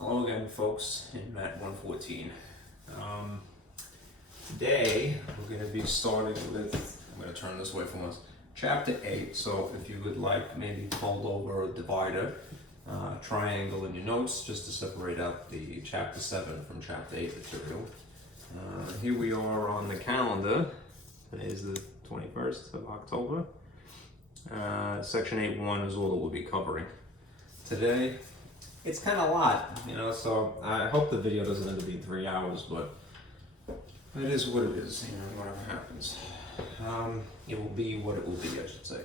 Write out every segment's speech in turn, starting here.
Hello again, folks, in MAT-114. Today, we're going to be starting with, I'm going to turn this way for once, Chapter 8. So if you would like, maybe fold over a divider, triangle in your notes, just to separate out the Chapter 7 from Chapter 8 material. Here we are on the calendar. Today is the 21st of October. Section 8.1 is all that we'll be covering today. It's kind of a lot, so I hope the video doesn't end up being 3 hours, but it is what it is, whatever happens. It will be what it will be, I should say.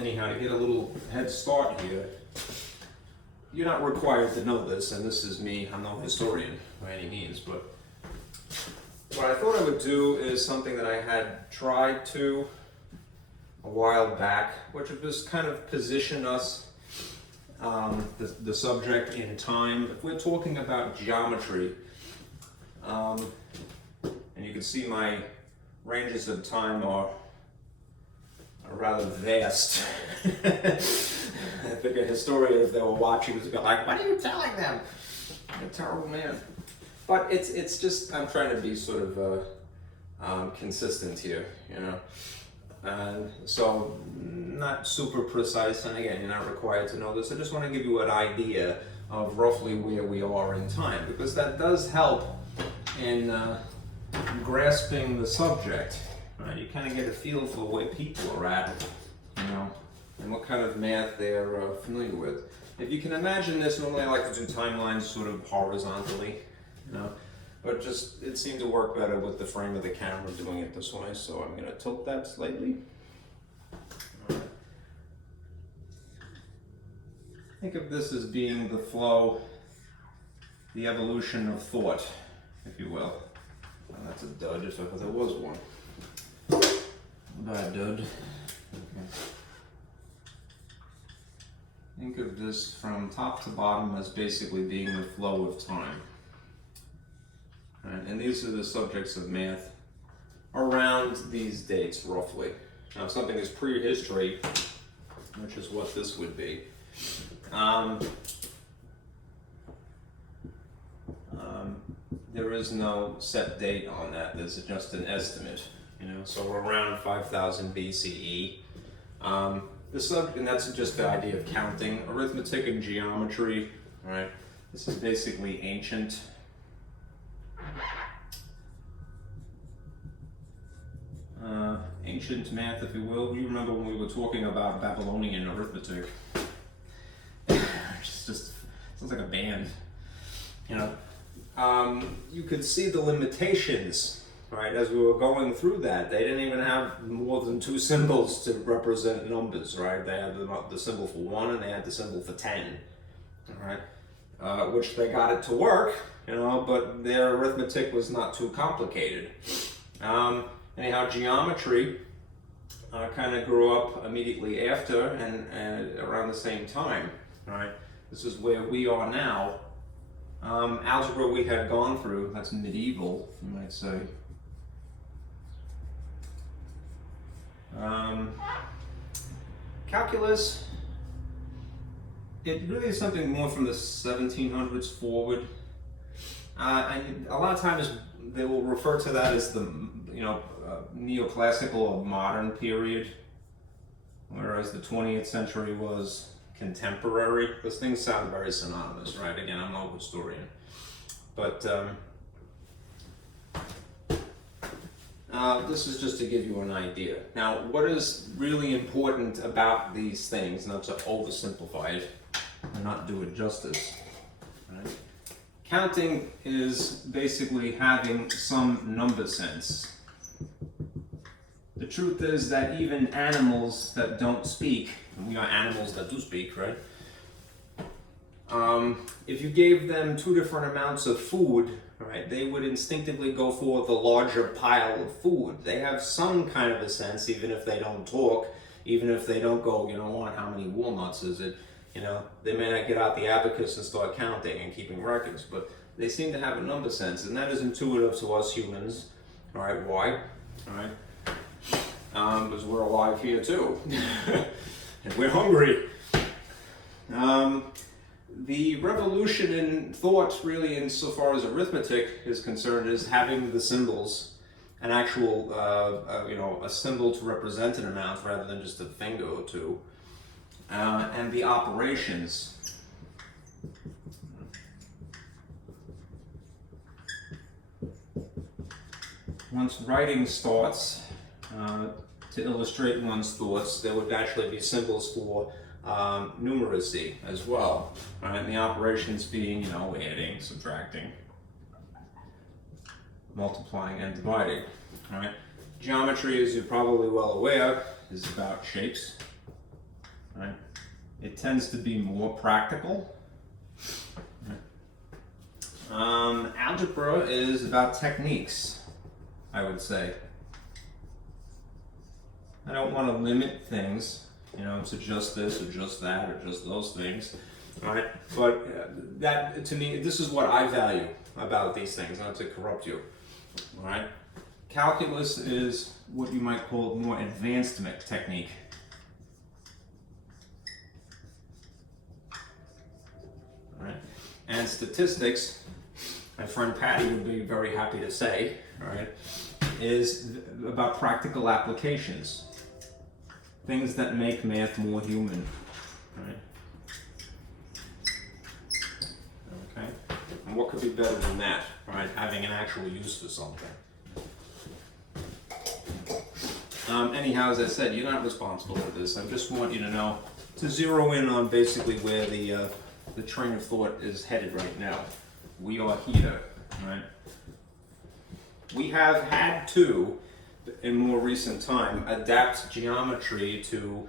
Anyhow, to get a little head start here, you're not required to know this, and this is me, I'm no historian by any means, but what I thought I would do is something that I had tried to a while back, which would just kind of position us the subject in time. If we're talking about geometry, and you can see my ranges of time are rather vast. I think a historian, if they were watching, would be like, "What are you telling them? You're a terrible man." But it's just, I'm trying to be sort of consistent here, And so, not super precise, and again, you're not required to know this. I just want to give you an idea of roughly where we are in time, because that does help in grasping the subject, right? You kind of get a feel for where people are at, and what kind of math they're familiar with. If you can imagine this, normally I like to do timelines sort of horizontally, but just, it seemed to work better with the frame of the camera doing it this way, so I'm going to tilt that slightly. All right. Think of this as being the flow, the evolution of thought, if you will. And that's a dud, if there was one. Bad dud. Okay. Think of this from top to bottom as basically being the flow of time. Right, and these are the subjects of math around these dates, roughly. Now, if something is prehistory, which is what this would be, there is no set date on that. There's just an estimate, So we're around 5000 BCE. And that's just the idea of counting. Arithmetic and geometry, right? This is basically ancient. Ancient math, if you will. You remember when we were talking about Babylonian arithmetic? It's just sounds like a band. You could see the limitations, right? As we were going through that, they didn't even have more than 2 symbols to represent numbers, right? They had the symbol for 1 and they had the symbol for 10, all right? Which they got it to work, but their arithmetic was not too complicated. Anyhow, geometry kind of grew up immediately after and around the same time, right? This is where we are now. Algebra we had gone through, that's medieval, you might say. Calculus, it really is something more from the 1700s forward. And a lot of times they will refer to that as the, neoclassical or modern period, whereas the 20th century was contemporary. Those things sound very synonymous, right? Again, I'm no historian. But this is just to give you an idea. Now, what is really important about these things, not to oversimplify it and not do it justice, right? Counting is basically having some number sense. The truth is that even animals that don't speak, and we are animals that do speak, right? If you gave them 2 different amounts of food, right, they would instinctively go for the larger pile of food. They have some kind of a sense, even if they don't talk, even if they don't go, on how many walnuts is it, they may not get out the abacus and start counting and keeping records, but they seem to have a number sense, and that is intuitive to us humans. All right, why? All right. Because we're alive here too, and we're hungry. The revolution in thought, really, insofar as arithmetic is concerned, is having the symbols, an actual, a symbol to represent an amount rather than just a finger or two, and the operations. Once writing starts, to illustrate one's thoughts, there would actually be symbols for numeracy as well, right? And the operations being, adding, subtracting, multiplying, and dividing, right? Geometry, as you're probably well aware, is about shapes, right? It tends to be more practical. Right? Algebra is about techniques, I would say. I don't want to limit things, to just this or just that or just those things, right? But that, to me, this is what I value about these things, not to corrupt you, all right? Calculus is what you might call more advanced technique. All right? And statistics, my friend Patty would be very happy to say, all right, is about practical applications. Things that make math more human, right? Okay, and what could be better than that, right? Having an actual use for something. Anyhow, as I said, you're not responsible for this. I just want you to know, to zero in on basically where the train of thought is headed right now. We are here, right? We have had to, in more recent time, adapt geometry to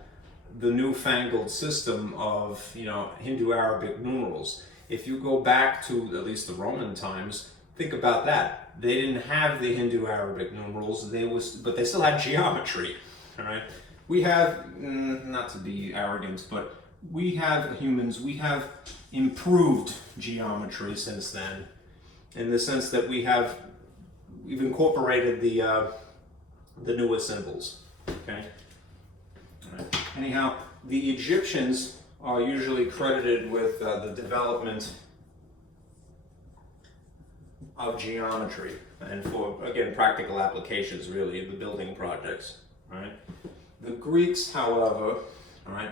the newfangled system of, Hindu-Arabic numerals. If you go back to at least the Roman times, think about that. They didn't have the Hindu-Arabic numerals, but they still had geometry, all right? We have, not to be arrogant, but we humans have improved geometry since then, in the sense that we've incorporated the newer symbols, okay? All right. Anyhow, the Egyptians are usually credited with the development of geometry, and for, again, practical applications, really, the building projects, right? The Greeks, however, all right,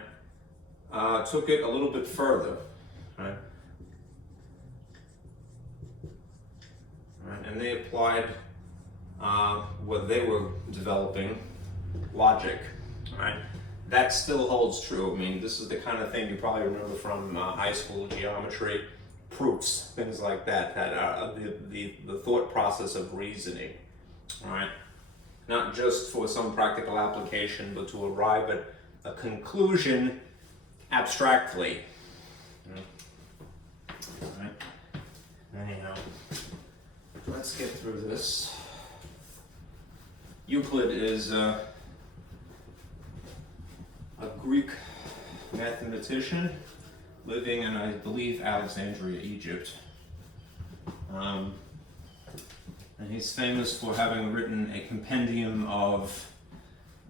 took it a little bit further, right? And they applied what they were developing, logic, right? That still holds true. I mean, this is the kind of thing you probably remember from high school geometry, proofs, things like that, the thought process of reasoning, right? Not just for some practical application, but to arrive at a conclusion abstractly. All right. Anyhow, let's get through this. Euclid is a Greek mathematician living in, I believe, Alexandria, Egypt. And he's famous for having written a compendium of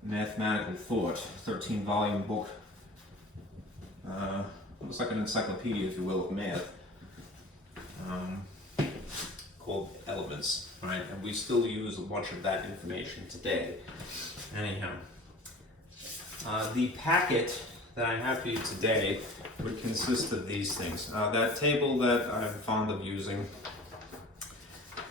mathematical thought, 13-volume book. Looks like an encyclopedia, if you will, of math, called Elements, right? And we still use a bunch of that information today. Anyhow, the packet that I have for you today would consist of these things. That table that I'm fond of using,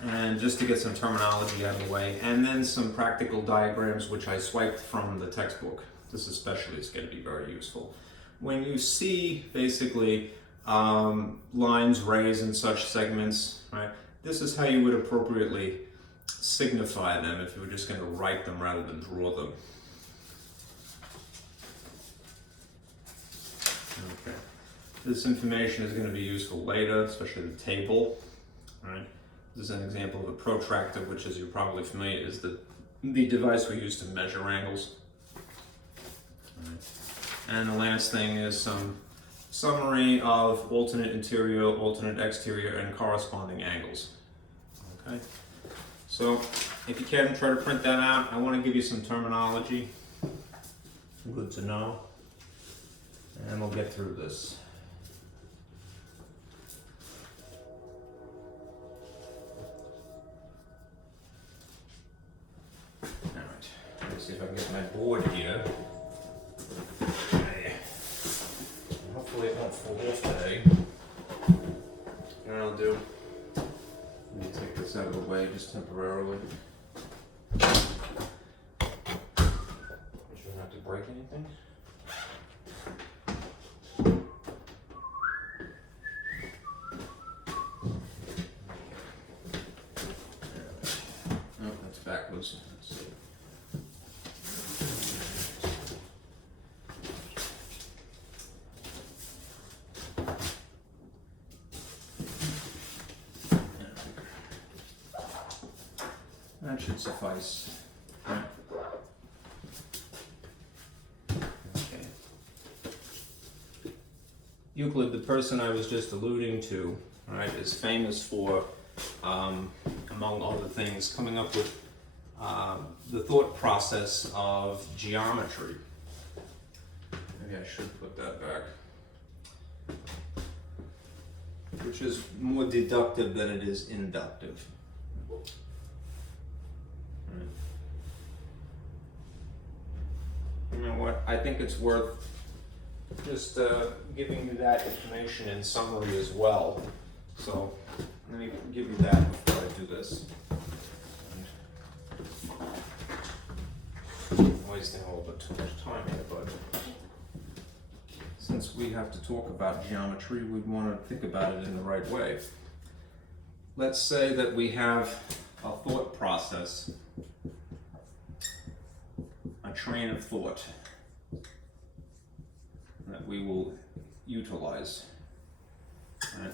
and just to get some terminology out of the way, and then some practical diagrams which I swiped from the textbook. This especially is going to be very useful. When you see basically lines, rays, and such segments, right, this is how you would appropriately signify them if you were just going to write them rather than draw them. Okay. This information is going to be useful later, especially the table. Right? This is an example of a protractor, which, as you're probably familiar, is the device we use to measure angles. Right. And the last thing is some summary of alternate interior, alternate exterior, and corresponding angles. Okay. So, if you can, try to print that out. I want to give you some terminology. Good to know. And we'll get through this. today. And I'll do, let me take this out of the way just temporarily. You shouldn't have to break anything. Oh, that's backwards. Let's see. That should suffice. Right. Okay. Euclid, the person I was just alluding to, right, is famous for, among other things, coming up with the thought process of geometry. Maybe I should put that back. Which is more deductive than it is inductive. You know what? I think it's worth just giving you that information in summary as well. So let me give you that before I do this. I'm wasting a little bit too much time here, but since we have to talk about geometry, we want to think about it in the right way. Let's say that we have a thought process, a train of thought that we will utilize. Right.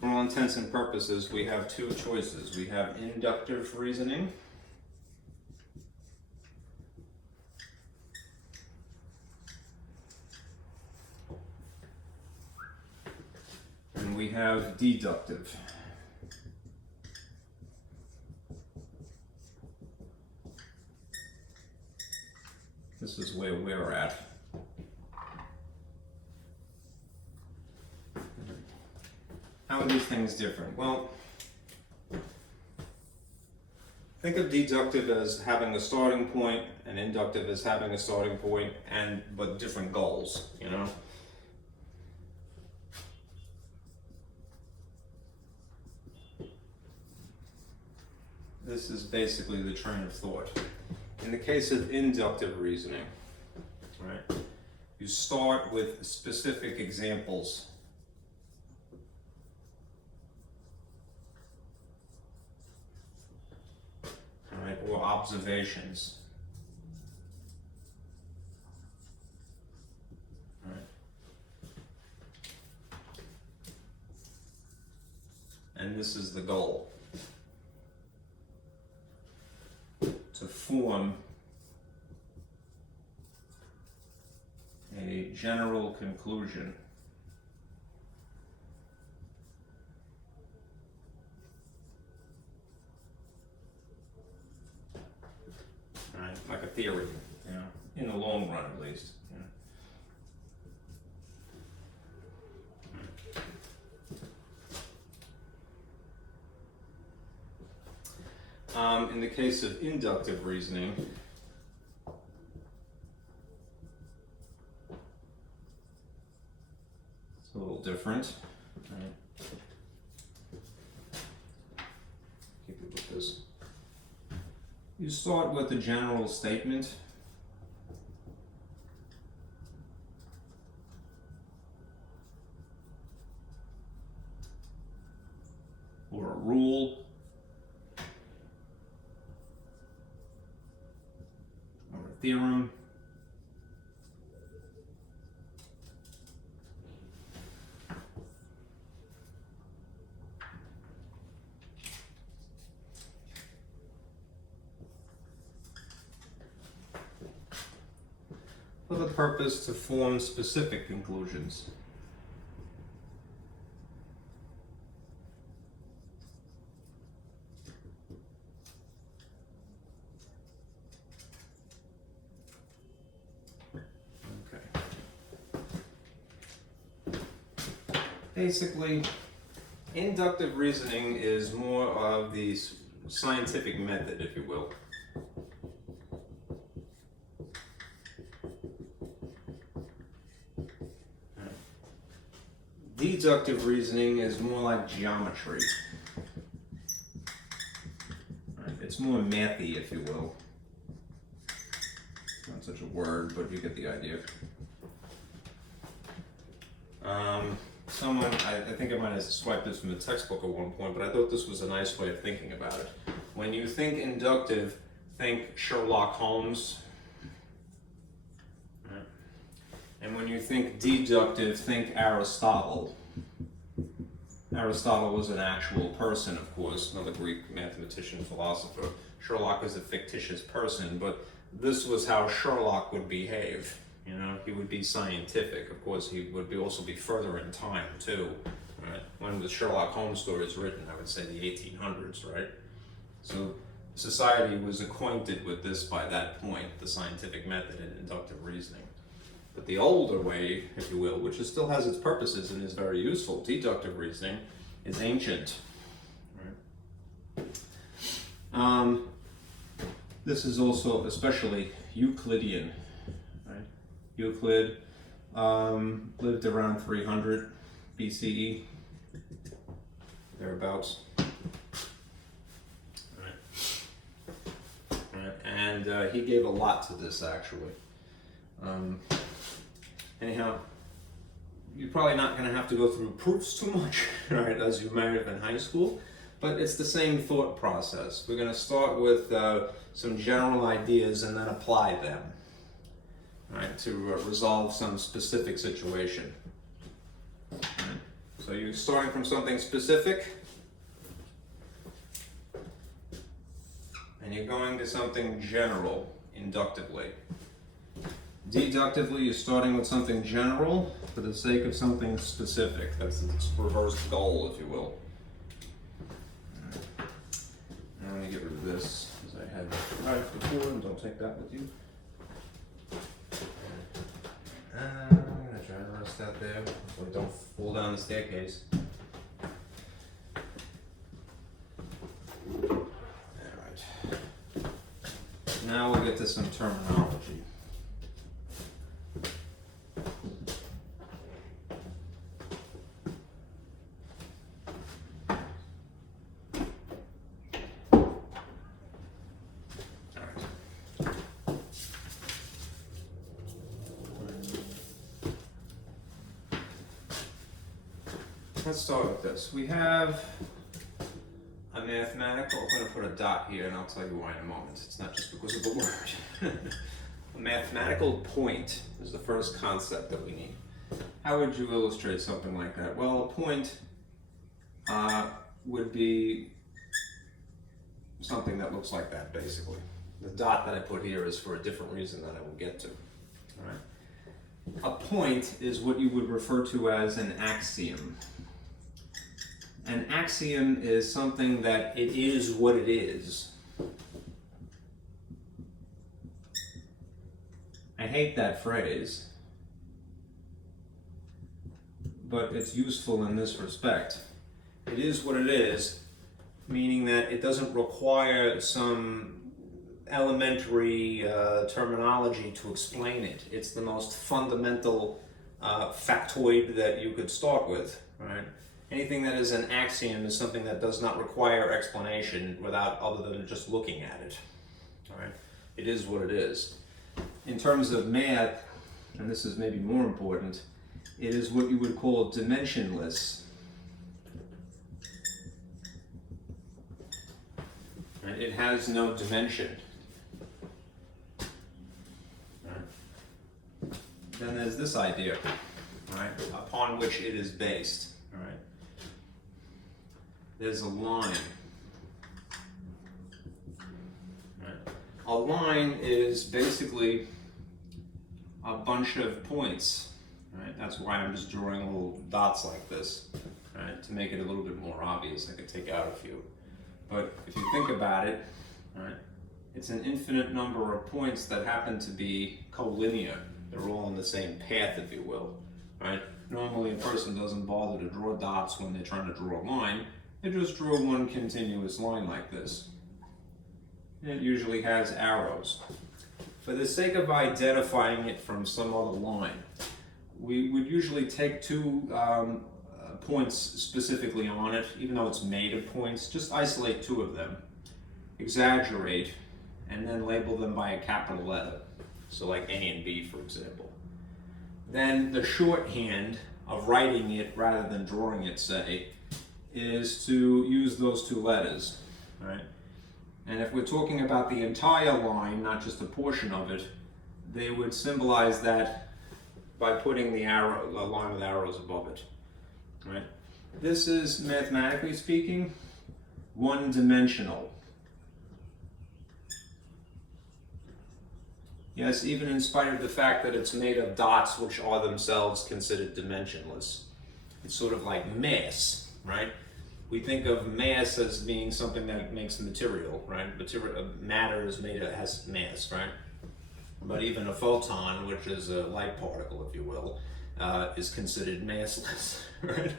For all intents and purposes, we have two choices. We have inductive reasoning and we have deductive. This is where we're at. How are these things different? Well, think of deductive as having a starting point and inductive as having a starting point but different goals, you know? This is basically the train of thought. In the case of inductive reasoning, right, you start with specific examples. Right, or observations. Right. And this is the goal. To form a general conclusion. Right, like a theory, you know, in the long run at least. In the case of inductive reasoning, it's a little different. Right. Keep it with this. You start with a general statement. Or a rule. Or a theorem. For the purpose to form specific conclusions. Basically, inductive reasoning is more of the scientific method, if you will. Deductive reasoning is more like geometry. Right? It's more mathy, if you will. Not such a word, but you get the idea. Someone, I think I might have swiped this from the textbook at one point, but I thought this was a nice way of thinking about it. When you think inductive, think Sherlock Holmes. Right? And when you think deductive, think Aristotle. Aristotle was an actual person, of course, another Greek mathematician, philosopher. Sherlock is a fictitious person, but this was how Sherlock would behave. You know, he would be scientific. Of course, he would also be further in time, too. Right? When the Sherlock Holmes stories written, I would say the 1800s, right? So society was acquainted with this by that point, the scientific method and inductive reasoning. But the older way, if you will, which still has its purposes and is very useful, deductive reasoning, is ancient. Right? This is also especially Euclidean. Euclid lived around 300 BCE, thereabouts. Right. And he gave a lot to this, actually. Anyhow, you're probably not going to have to go through proofs too much, right, as you might have in high school, but it's the same thought process. We're going to start with some general ideas and then apply them. Right, to resolve some specific situation. Right. So you're starting from something specific, and you're going to something general inductively. Deductively, you're starting with something general for the sake of something specific. That's its reverse goal, if you will. Right. Now I'm going to get rid of this, as I had right before, and don't take that with you. I'm going to try to rest that there so we don't fall down the staircase. Alright. Now we'll get to some terminology. Let's start with this. We have a mathematical, I'm going to put a dot here and I'll tell you why in a moment. It's not just because of the word. A mathematical point is the first concept that we need. How would you illustrate something like that? Well, a point would be something that looks like that, basically. The dot that I put here is for a different reason that I will get to. All right. A point is what you would refer to as an axiom. An axiom is something that it is what it is. I hate that phrase, but it's useful in this respect. It is what it is, meaning that it doesn't require some elementary terminology to explain it. It's the most fundamental factoid that you could start with, right? Anything that is an axiom is something that does not require explanation without other than just looking at it. All right? It is what it is. In terms of math, and this is maybe more important, it is what you would call dimensionless. Right? It has no dimension. Right? Then there's this idea, right, upon which it is based. All right? There's a line. Right? A line is basically a bunch of points. Right? That's why I'm just drawing little dots like this, right? To make it a little bit more obvious. I could take out a few. But if you think about it, right, it's an infinite number of points that happen to be collinear. They're all on the same path, if you will. Right? Normally a person doesn't bother to draw dots when they're trying to draw a line. They just draw one continuous line like this. And it usually has arrows. For the sake of identifying it from some other line, we would usually take two points specifically on it, even though it's made of points. Just isolate two of them, exaggerate, and then label them by a capital letter. So like A and B, for example. Then the shorthand of writing it rather than drawing it, say, is to use those two letters, right? And if we're talking about the entire line, not just a portion of it, they would symbolize that by putting the line with arrows above it, right? This is, mathematically speaking, one-dimensional. Yes, even in spite of the fact that it's made of dots which are themselves considered dimensionless. It's sort of like mass, right? We think of mass as being something that makes material, right? Matter is has mass, right? But even a photon, which is a light particle, if you will, is considered massless, right?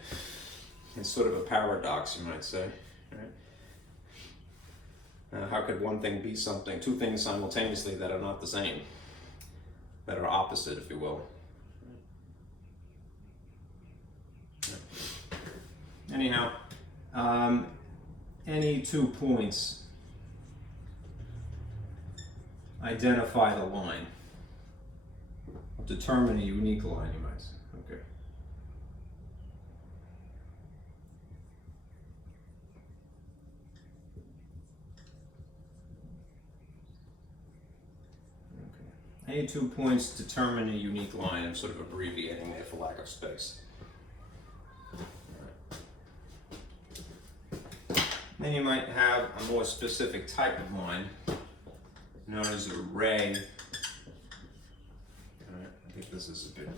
It's sort of a paradox, you might say, right? How could one thing be something, two things simultaneously that are not the same, that are opposite, if you will? Anyhow, any 2 points identify the line, determine a unique line, you might say. Okay. Any 2 points determine a unique line. I'm sort of abbreviating there for lack of space. Then you might have a more specific type of line known as a ray. I think this is a bit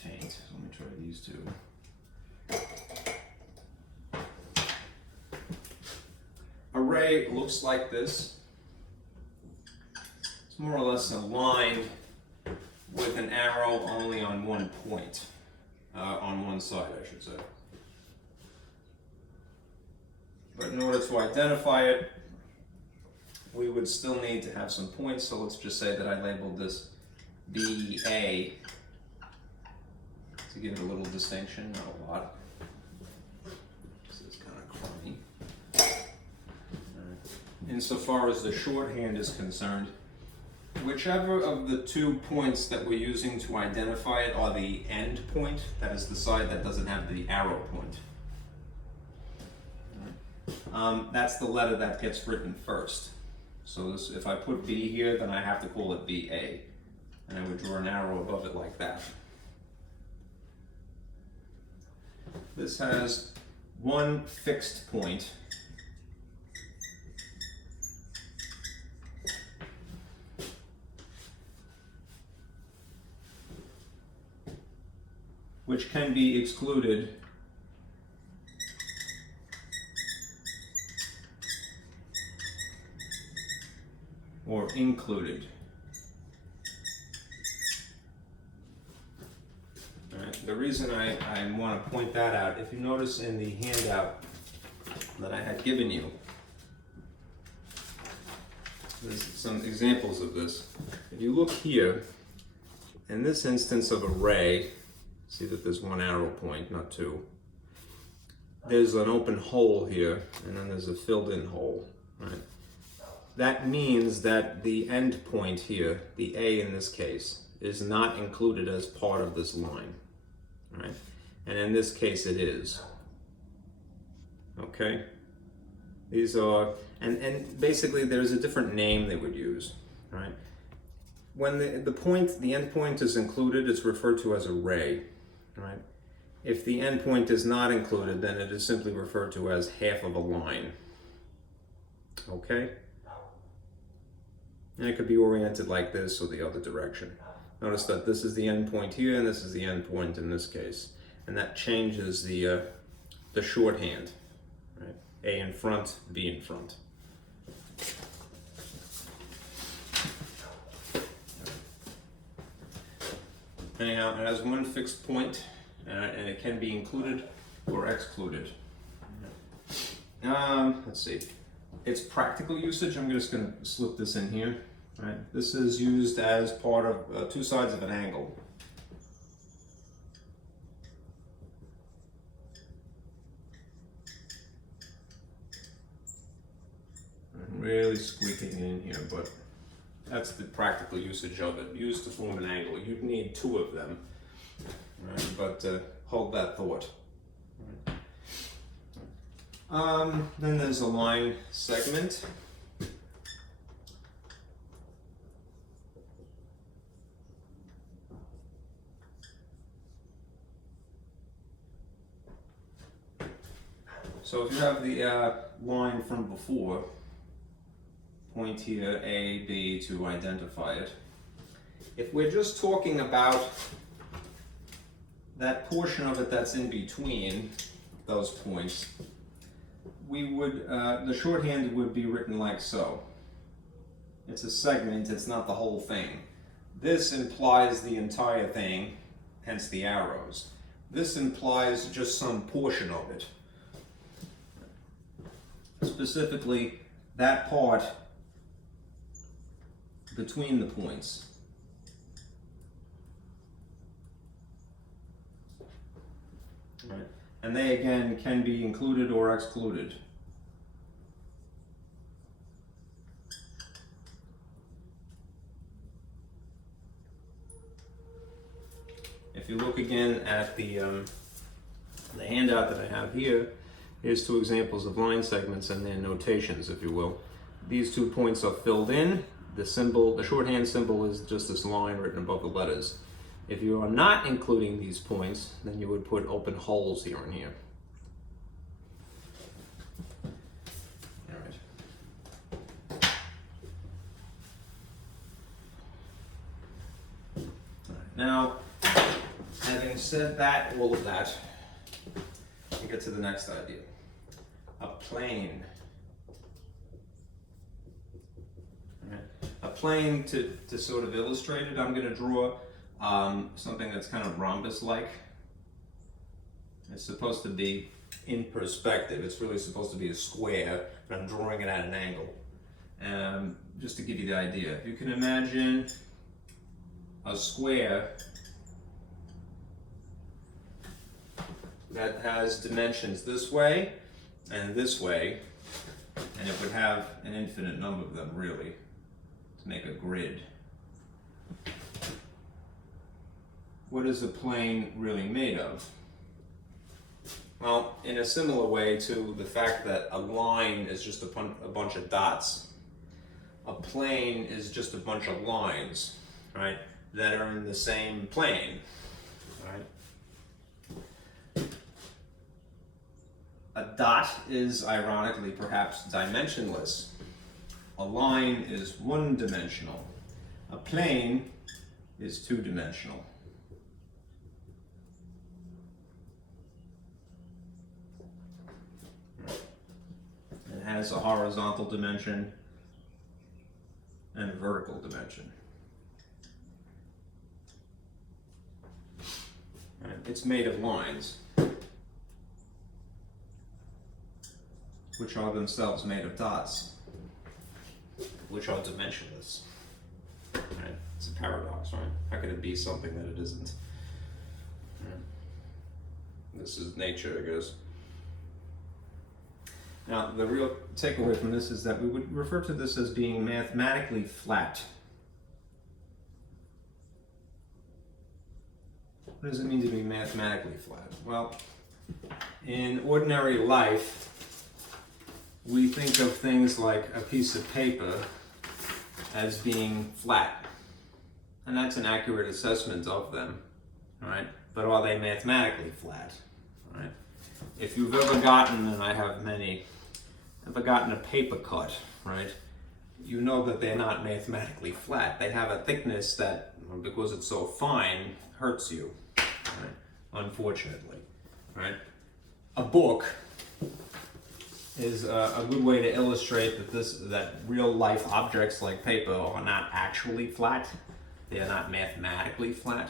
faint. So let me try these two. A ray looks like this. It's more or less a line with an arrow only on one point, on one side, I should say. But in order to identify it, we would still need to have some points. So let's just say that I labeled this BA to give it a little distinction, not a lot. This is kind of crummy. Insofar as the shorthand is concerned, whichever of the 2 points that we're using to identify it are the end point, that is the side that doesn't have the arrow point. That's the letter that gets written first. So this, if I put B here, then I have to call it BA. And I would draw an arrow above it like that. This has one fixed point. Which can be excluded or included. All right. The reason I want to point that out, if you notice in the handout that I had given you, there's some examples of this. If you look here, in this instance of a ray, see that there's one arrow point, not two. There's an open hole here, and then there's a filled in hole, right? That means that the end point here, the A in this case, is not included as part of this line, right? And in this case it is. Okay? These are, and basically there's a different name they would use, right? When the end point is included, it's referred to as a ray, right? If the end point is not included, then it is simply referred to as half of a line. Okay? And it could be oriented like this or the other direction. Notice that this is the end point here and this is the end point in this case. And that changes the shorthand. Right? A in front, B in front. Anyhow, it has one fixed point, and it can be included or excluded. Let's see. Its practical usage, I'm just going to slip this in here. Right? This is used as part of 2 sides of an angle. really squeaking in here, but that's the practical usage of it. Used to form an angle. You'd need two of them, right? But hold that thought. Then there's a line segment. So if you have the line from before, point here A, B to identify it. If we're just talking about that portion of it that's in between those points, we would, the shorthand would be written like so. It's a segment, it's not the whole thing. This implies the entire thing, hence the arrows. This implies just some portion of it. Specifically, that part between the points. Right. And they again can be included or excluded. If you look again at the handout that I have here, here's two examples of line segments and their notations, if you will. These 2 points are filled in. The symbol, the shorthand symbol is just this line written above the letters. If you are not including these points, then you would put open holes here and here. All right. Now, having said that, all of that, we get to the next idea. A plane. Right. A plane, to sort of illustrate it, I'm going to draw something that's kind of rhombus-like. It's supposed to be in perspective. It's really supposed to be a square, but I'm drawing it at an angle. Just to give you the idea, if you can imagine a square that has dimensions this way and this way, and it would have an infinite number of them, really, to make a grid. What is a plane really made of? Well, in a similar way to the fact that a line is just a bunch of dots, a plane is just a bunch of lines, right, that are in the same plane, right? A dot is, ironically, perhaps dimensionless. A line is one-dimensional. A plane is two-dimensional. It has a horizontal dimension and a vertical dimension. Right. It's made of lines, which are themselves made of dots, which are dimensionless. Right? It's a paradox, right? How could it be something that it isn't? Right. This is nature, I guess. Now, the real takeaway from this is that we would refer to this as being mathematically flat. What does it mean to be mathematically flat? Well, in ordinary life, we think of things like a piece of paper as being flat. And that's an accurate assessment of them, right? But are they mathematically flat, right? If you've ever gotten, and I have many, ever gotten a paper cut, right? You know that they're not mathematically flat. They have a thickness that, because it's so fine, hurts you, right? Unfortunately, right? A book is a good way to illustrate that real life objects like paper are not actually flat. They are not mathematically flat,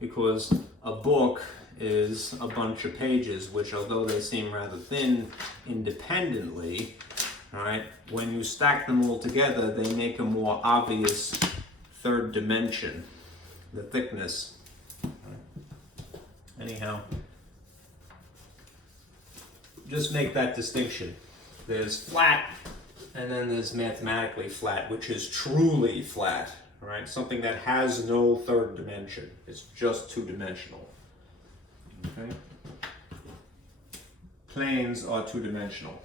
because a book is a bunch of pages which, although they seem rather thin independently, right, when you stack them all together, they make a more obvious third dimension, the thickness. Anyhow, just make that distinction. There's flat And then there's mathematically flat, which is truly flat, right? Something that has no third dimension. It's just two-dimensional. Okay? Planes are two-dimensional.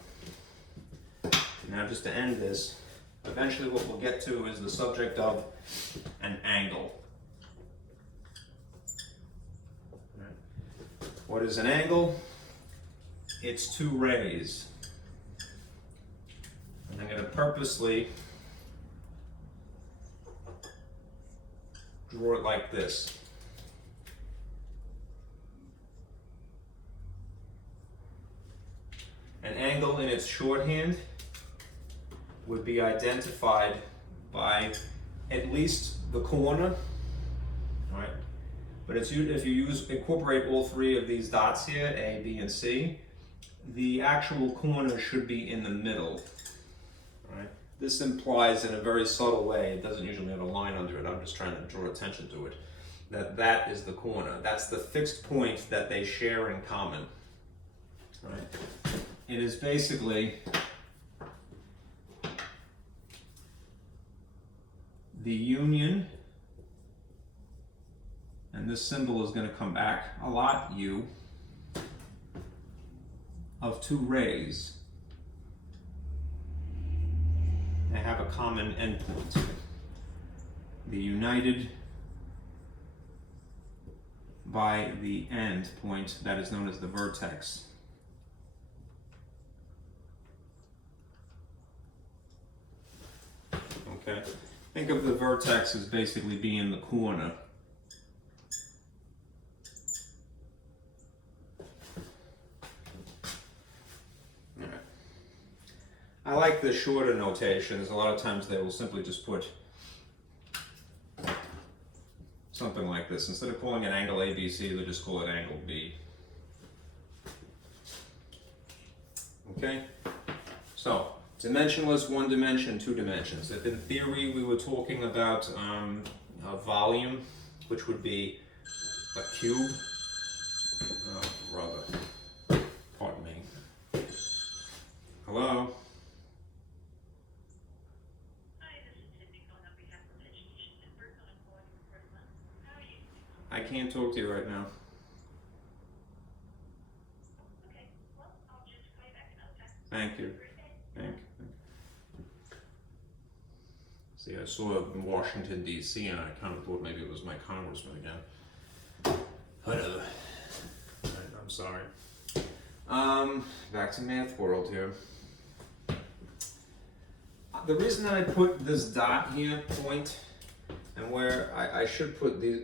Now, just to end this, eventually what we'll get to is the subject of an angle. Right. What is an angle? It's two rays. And I'm going to purposely draw it like this. An angle in its shorthand would be identified by at least the corner, right? But if you incorporate all three of these dots here, A, B, and C, the actual corner should be in the middle, right? This implies in a very subtle way, it doesn't usually have a line under it, I'm just trying to draw attention to it, that that is the corner. That's the fixed point that they share in common, right? It is basically the union, and this symbol is going to come back a lot, U, of two rays. They have a common endpoint. The united by the end point that is known as the vertex. Okay. Think of the vertex as basically being the corner. All right. I like the shorter notations. A lot of times they will simply just put something like this. Instead of calling it angle ABC, they'll just call it angle B. Okay? So, dimensionless, one dimension, two dimensions. If in theory we were talking about a volume, which would be a cube, pardon me. Hello? Hi, this is Cindy calling on behalf of Education Network on a calling recorded line. How are you? I can't talk to you right now. Okay, well, I'll just call you back another time. Thank you. Thank you. See, I saw Washington, D.C., and I kind of thought maybe it was my congressman again. Whatever. Right, I'm sorry. Back to math world here. The reason that I put this dot here, point, and where I should put the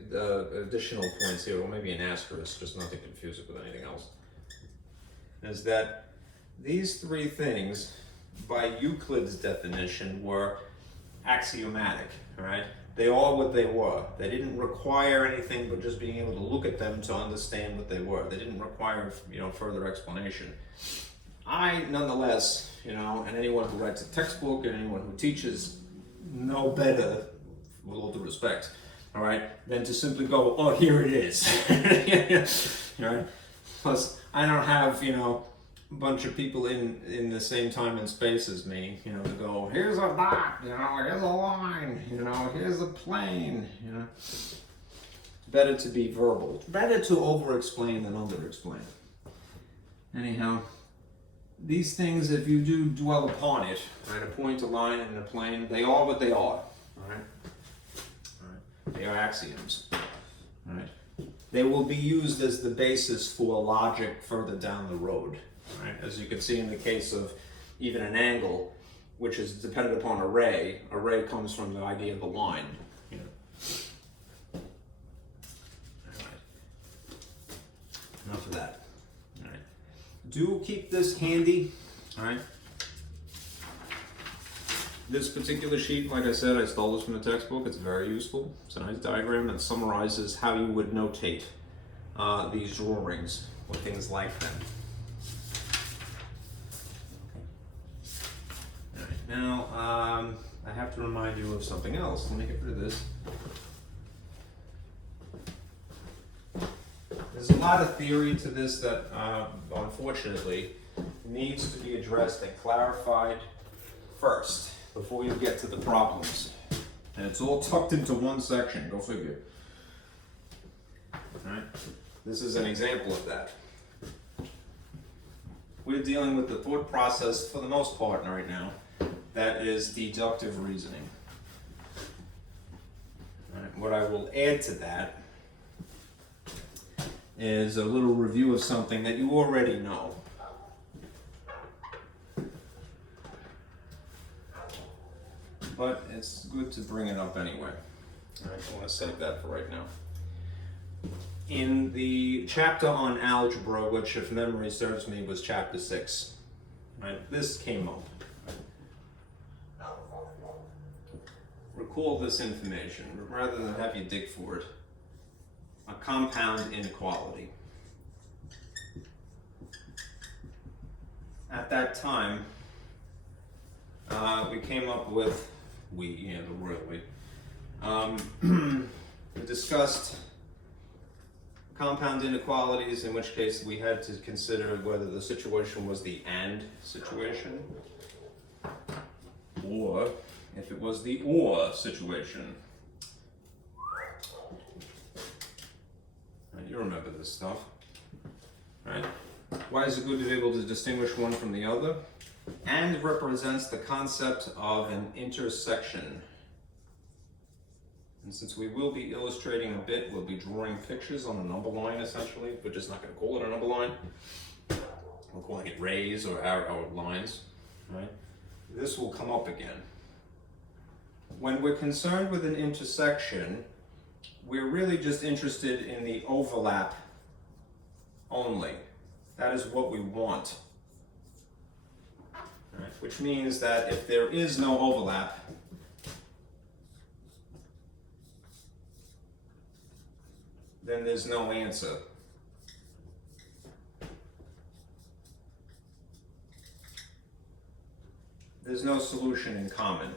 additional points here, or maybe an asterisk, just not to confuse it with anything else, is that these three things, by Euclid's definition, were axiomatic, right? They are what they were. They didn't require anything but just being able to look at them to understand what they were. They didn't require, further explanation. I, nonetheless, and anyone who writes a textbook and anyone who teaches know better, with all due respect, all right, than to simply go, oh, here it is. Right? Plus, I don't have, a bunch of people in the same time and space as me, to go, here's a dot, here's a line, here's a plane, Better to be verbal. Better to over-explain than under-explain. Anyhow, these things, if you do dwell upon it, right, a point, a line, and a plane, they are what they are, all right? They are axioms, all right? They will be used as the basis for logic further down the road. Right? As you can see in the case of even an angle, which is dependent upon a ray comes from the idea of a line. All right. Enough of that. All right. Do keep this handy. All right. This particular sheet, like I said, I stole this from the textbook. It's very useful. It's a nice diagram that summarizes how you would notate these drawings or things like them. Now, I have to remind you of something else. Let me get rid of this. There's a lot of theory to this that, unfortunately, needs to be addressed and clarified first, before you get to the problems. And it's all tucked into one section, go figure. Alright, this is an example of that. We're dealing with the thought process for the most part right now. That is deductive reasoning. Alright, what I will add to that is a little review of something that you already know. But it's good to bring it up anyway. Alright, I want to save that for right now. In the chapter on algebra, which if memory serves me was chapter 6, right, this came up. Recall this information, rather than have you dig for it. A compound inequality. At that time, we came up with, the royal we, we discussed compound inequalities, in which case we had to consider whether the situation was the AND situation, or if it was the OR situation. Right, you remember this stuff, right? Why is it good to be able to distinguish one from the other? AND represents the concept of an intersection. And since we will be illustrating a bit, we'll be drawing pictures on a number line essentially. We're just not going to call it a number line. We're calling it rays or arrow lines, right? This will come up again. When we're concerned with an intersection, we're really just interested in the overlap only. That is what we want. Right? Which means that if there is no overlap, then there's no answer. There's no solution in common.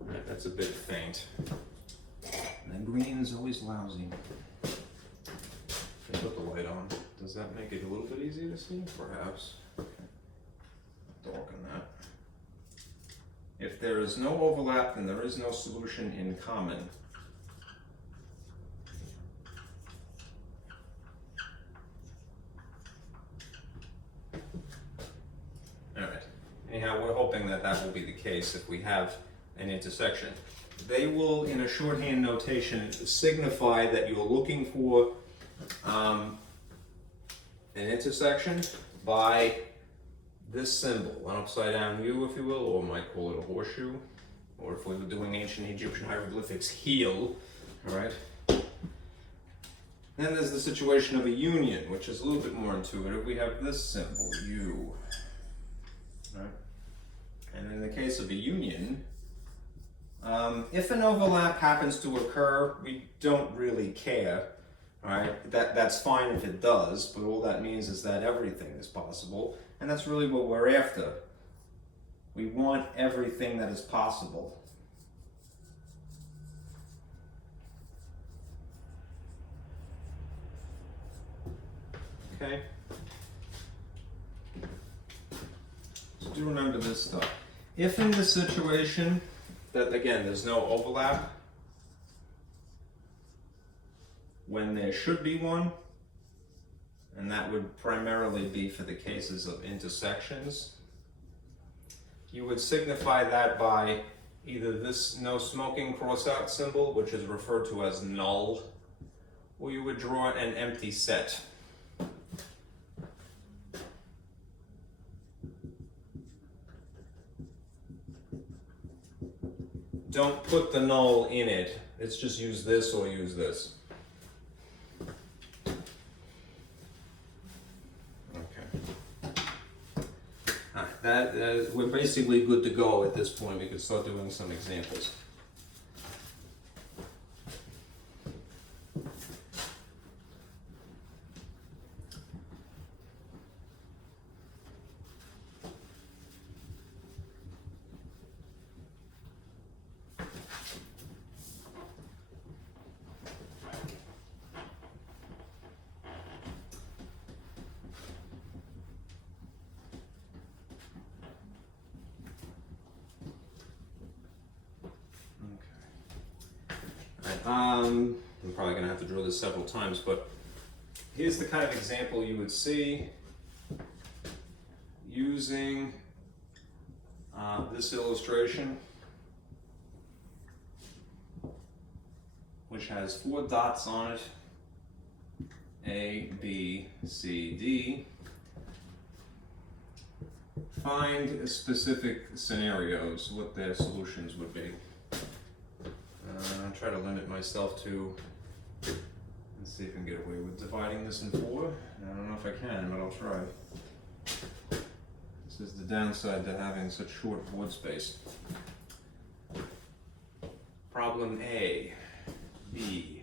Right, that's a bit faint. And green's always lousy. Put the light on. Does that make it a little bit easier to see? Perhaps. Okay. Darken that. If there is no overlap, then there is no solution in common. Alright. Anyhow, we're hoping that that will be the case if we have an intersection. They will, in a shorthand notation, signify that you're looking for an intersection by this symbol, an upside down U, if you will, or might call it a horseshoe, or if we were doing ancient Egyptian hieroglyphics, heel, all right? Then there's the situation of a union, which is a little bit more intuitive. We have this symbol, U, right? And in the case of a union, if an overlap happens to occur, we don't really care, right? That's fine if it does, but all that means is that everything is possible, and that's really what we're after. We want everything that is possible. Okay? So do remember this stuff. If in the situation that, again, there's no overlap, when there should be one, and that would primarily be for the cases of intersections, you would signify that by either this no smoking cross-out symbol, which is referred to as null, or you would draw an empty set. Don't put the null in it. It's just use this or use this. We're basically good to go at this point. We can start doing some examples. I'm probably going to have to draw this several times, but here's the kind of example you would see using this illustration, which has 4 dots on it, A, B, C, D. Find specific scenarios, what their solutions would be. I'll try to limit myself to, let's see if I can get away with dividing this in 4. I don't know if I can, but I'll try. This is the downside to having such short board space. Problem A, B,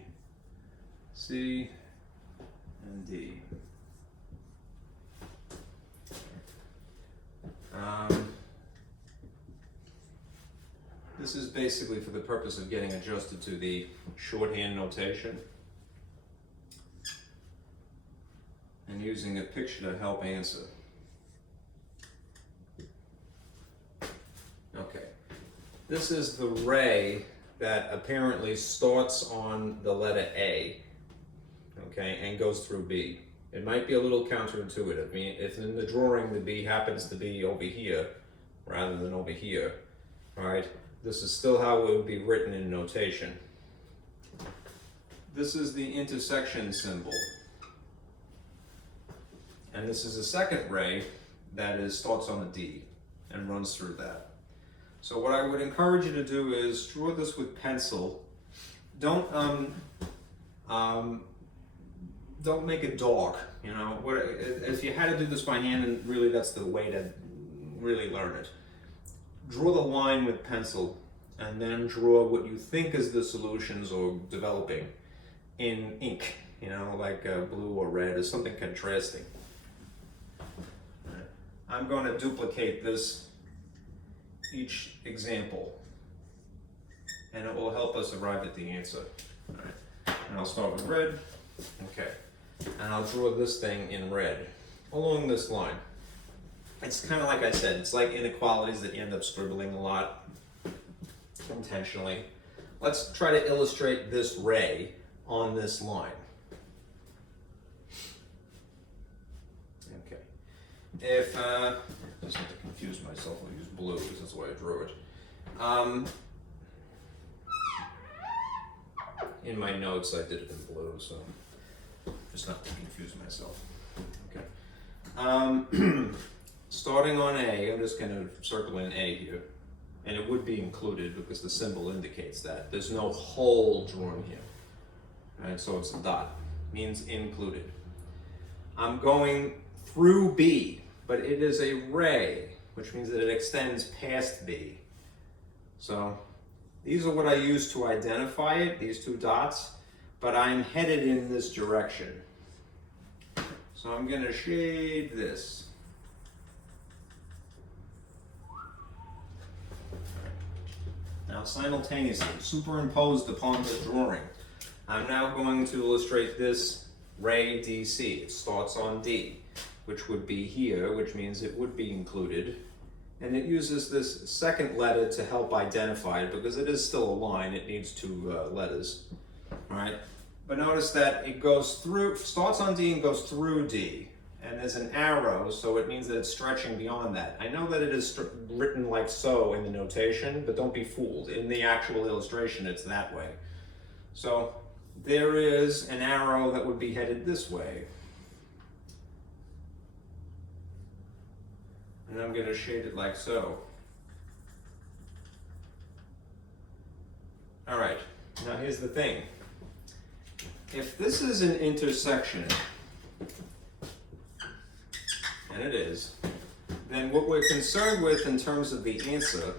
C, and D. This is basically for the purpose of getting adjusted to the shorthand notation and using a picture to help answer. Okay, this is the ray that apparently starts on the letter A, okay, and goes through B. It might be a little counterintuitive. I mean, if in the drawing the B happens to be over here rather than over here, all right, this is still how it would be written in notation. This is the intersection symbol. And this is a second ray that starts on a D and runs through that. So what I would encourage you to do is draw this with pencil. Don't make it dark. You know, if you had to do this by hand, and really that's the way to really learn it. Draw the line with pencil, and then draw what you think is the solutions or developing in ink. You know, like blue or red or something contrasting. I'm going to duplicate this each example, and it will help us arrive at the answer. All right. And I'll start with red. Okay. And I'll draw this thing in red along this line. It's kind of like I said, it's like inequalities that you end up scribbling a lot intentionally. Let's try to illustrate this ray on this line. Okay. If, just have to confuse myself, I'll use blue because that's the way I drew it. In my notes I did it in blue, so just not to confuse myself. Okay. Starting on A, I'm just going to circle in A here, and it would be included because the symbol indicates that. There's no hole drawn here, right? So it's a dot, means included. I'm going through B, but it is a ray, which means that it extends past B. So these are what I use to identify it, these 2 dots, but I'm headed in this direction. So I'm going to shade this. Now simultaneously, superimposed upon the drawing, I'm now going to illustrate this ray DC. It starts on D, which would be here, which means it would be included. And it uses this second letter to help identify it because it is still a line. It needs 2 letters. All right. But notice that it goes through, starts on D and goes through D. And there's an arrow, so it means that it's stretching beyond that. I know that it is written like so in the notation, but don't be fooled. In the actual illustration, it's that way. So there is an arrow that would be headed this way. And I'm going to shade it like so. All right, now here's the thing. If this is an intersection, and it is, then what we're concerned with in terms of the answer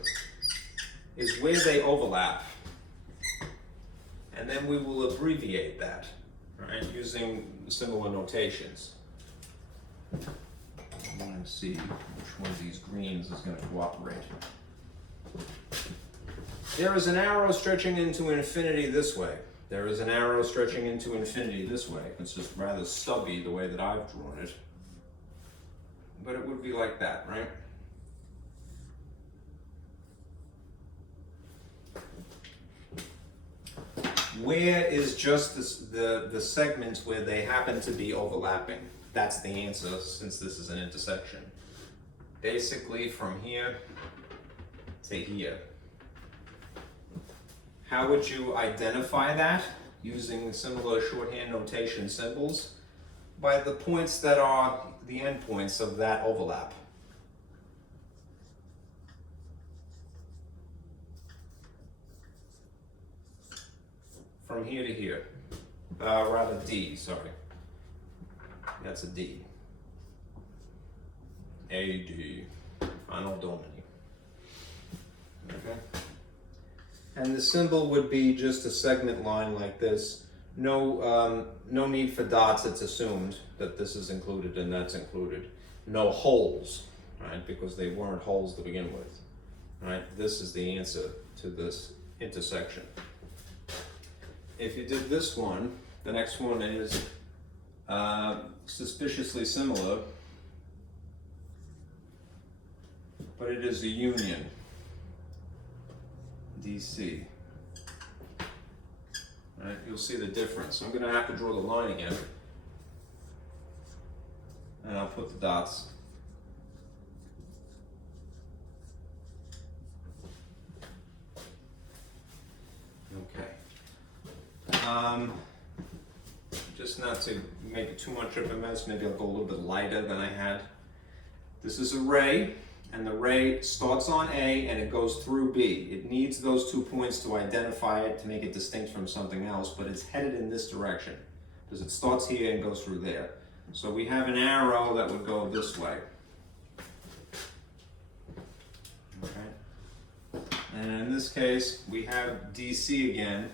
is where they overlap. And then we will abbreviate that, right, using similar notations. I want to see which one of these greens is going to cooperate. There is an arrow stretching into infinity this way. There is an arrow stretching into infinity this way. It's just rather stubby the way that I've drawn it. But it would be like that, right? Where is just the segments where they happen to be overlapping? That's the answer, since this is an intersection. Basically from here to here. How would you identify that? Using similar shorthand notation symbols? By the points that are the endpoints of that overlap. From here to here. Rather D, sorry. That's a D. AD. Final domain. Okay. And the symbol would be just a segment line like this. No need for dots, it's assumed that this is included and that's included. No holes, right? Because they weren't holes to begin with. Right? This is the answer to this intersection. If you did this one, the next one is suspiciously similar, but it is a union, DC. Right, you'll see the difference. I'm going to have to draw the line again, and I'll put the dots. Okay. Just not to make it too much of a mess, maybe I'll go a little bit lighter than I had. This is a ray, and the ray starts on A and it goes through B. It needs those 2 points to identify it, to make it distinct from something else, but it's headed in this direction because it starts here and goes through there. So we have an arrow that would go this way. Okay. And in this case, we have DC again.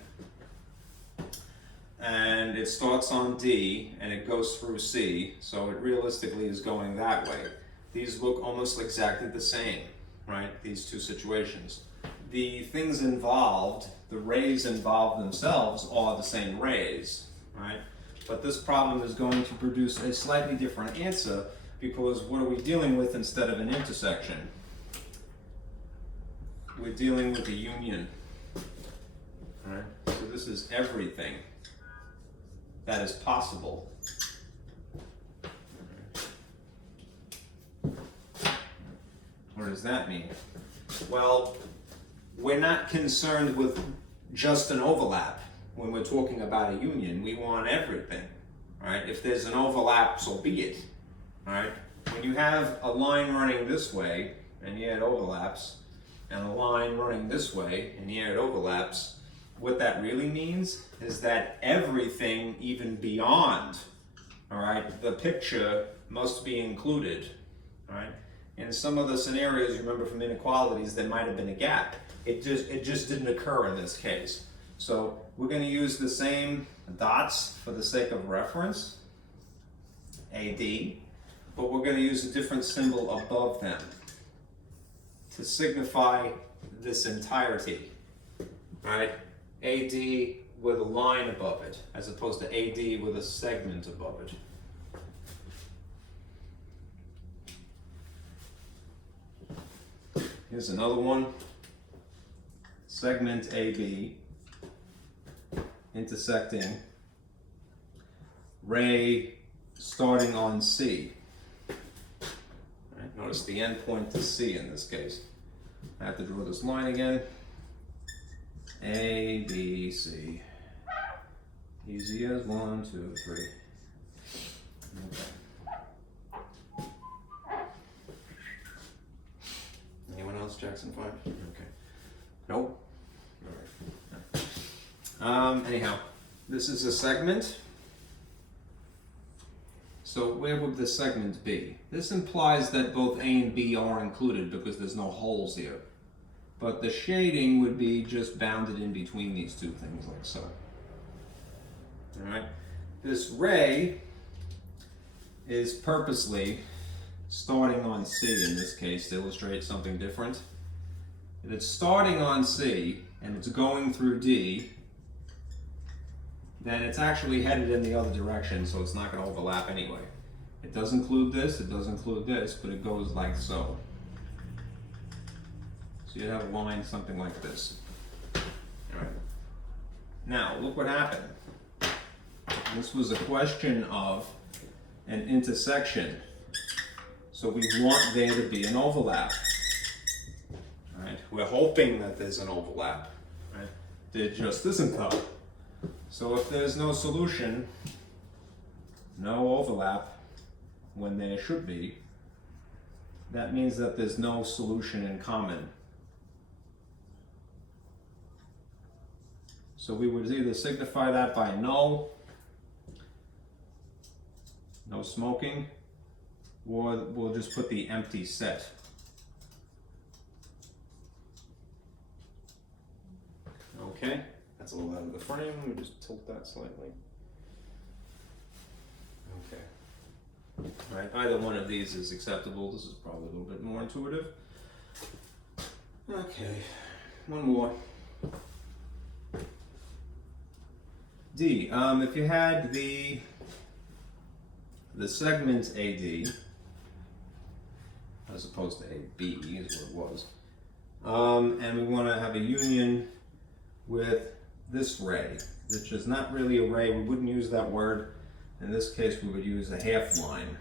And it starts on D and it goes through C, so it realistically is going that way. These look almost exactly the same, right? These two situations. The things involved, the rays involved themselves are the same rays, right? But this problem is going to produce a slightly different answer because what are we dealing with instead of an intersection? We're dealing with a union, right? So this is everything that is possible. What does that mean? Well, we're not concerned with just an overlap when we're talking about a union. We want everything, right? If there's an overlap, so be it, right? When you have a line running this way, and yet it overlaps, and a line running this way, and yet it overlaps, what that really means is that everything, even beyond, all right, the picture must be included, all right? In some of the scenarios, you remember from inequalities, there might have been a gap. It just didn't occur in this case. So we're going to use the same dots for the sake of reference, AD, but we're going to use a different symbol above them to signify this entirety, right? AD with a line above it, as opposed to AD with a segment above it. Here's another one. Segment AB intersecting ray starting on C. Right, notice the endpoint to C in this case. I have to draw this line again. A, B, C. Easy as 1, 2, 3. Okay. Anyone else, Jackson 5? Okay. Nope. All right. Anyhow, this is a segment. So where would the segment be? This implies that both A and B are included because there's no holes here. But the shading would be just bounded in between these two things, like so. All right. This ray is purposely starting on C in this case to illustrate something different. If it's starting on C and it's going through D, then it's actually headed in the other direction, so it's not going to overlap anyway. It does include this, it does include this, but it goes like so. So you have a line something like this. All right. Now, look what happened. This was a question of an intersection. So we want there to be an overlap. Right? We're hoping that there's an overlap. Right? There just isn't though. So if there's no solution, no overlap when there should be, that means that there's no solution in common. So we would either signify that by no smoking, or we'll just put the empty set. Okay, that's a little out of the frame. We just tilt that slightly. Okay. All right, either one of these is acceptable. This is probably a little bit more intuitive. Okay, one more. D. If you had the segment AD, as opposed to AB is what it was, and we want to have a union with this ray, which is not really a ray. We wouldn't use that word. In this case, we would use a half line.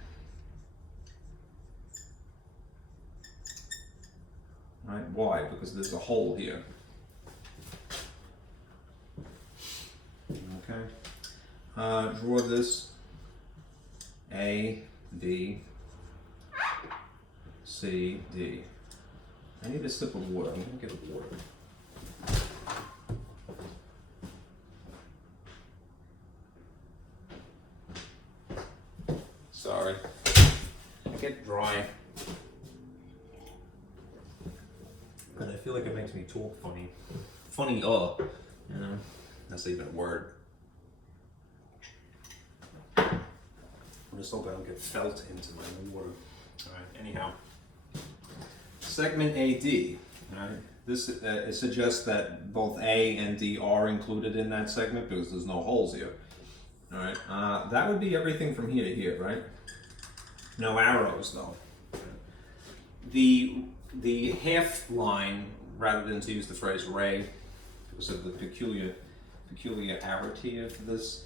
Right? Why? Because there's a hole here. Okay. Draw this A, B, C, D. I need a sip of water. I'm going to get water. Sorry. I get dry. And I feel like it makes me talk funny. Funny, you know. That's even a word. I just hope I don't get felt into my water. Alright, anyhow. Segment AD. Alright, this it suggests that both A and D are included in that segment because there's no holes here. Alright, that would be everything from here to here, right? No arrows though. The half line, rather than to use the phrase ray, because of the peculiarity of this,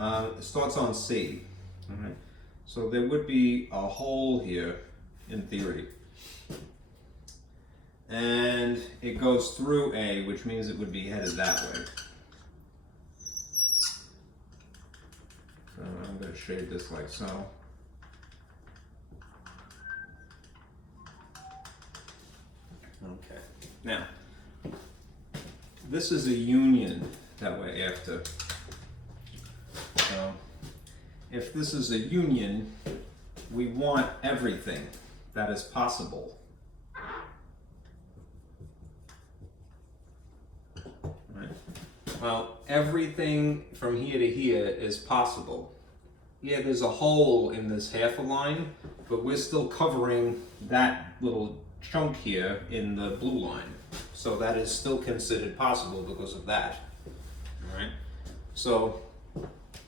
it starts on C. Alright, so there would be a hole here in theory. And it goes through A, which means it would be headed that way. So I'm going to shade this like so. Okay, now, this is a union that we're after. So, if this is a union, we want everything that is possible. Right? Well, everything from here to here is possible. Yeah, there's a hole in this half a line, but we're still covering that little chunk here in the blue line. So that is still considered possible because of that. All right? So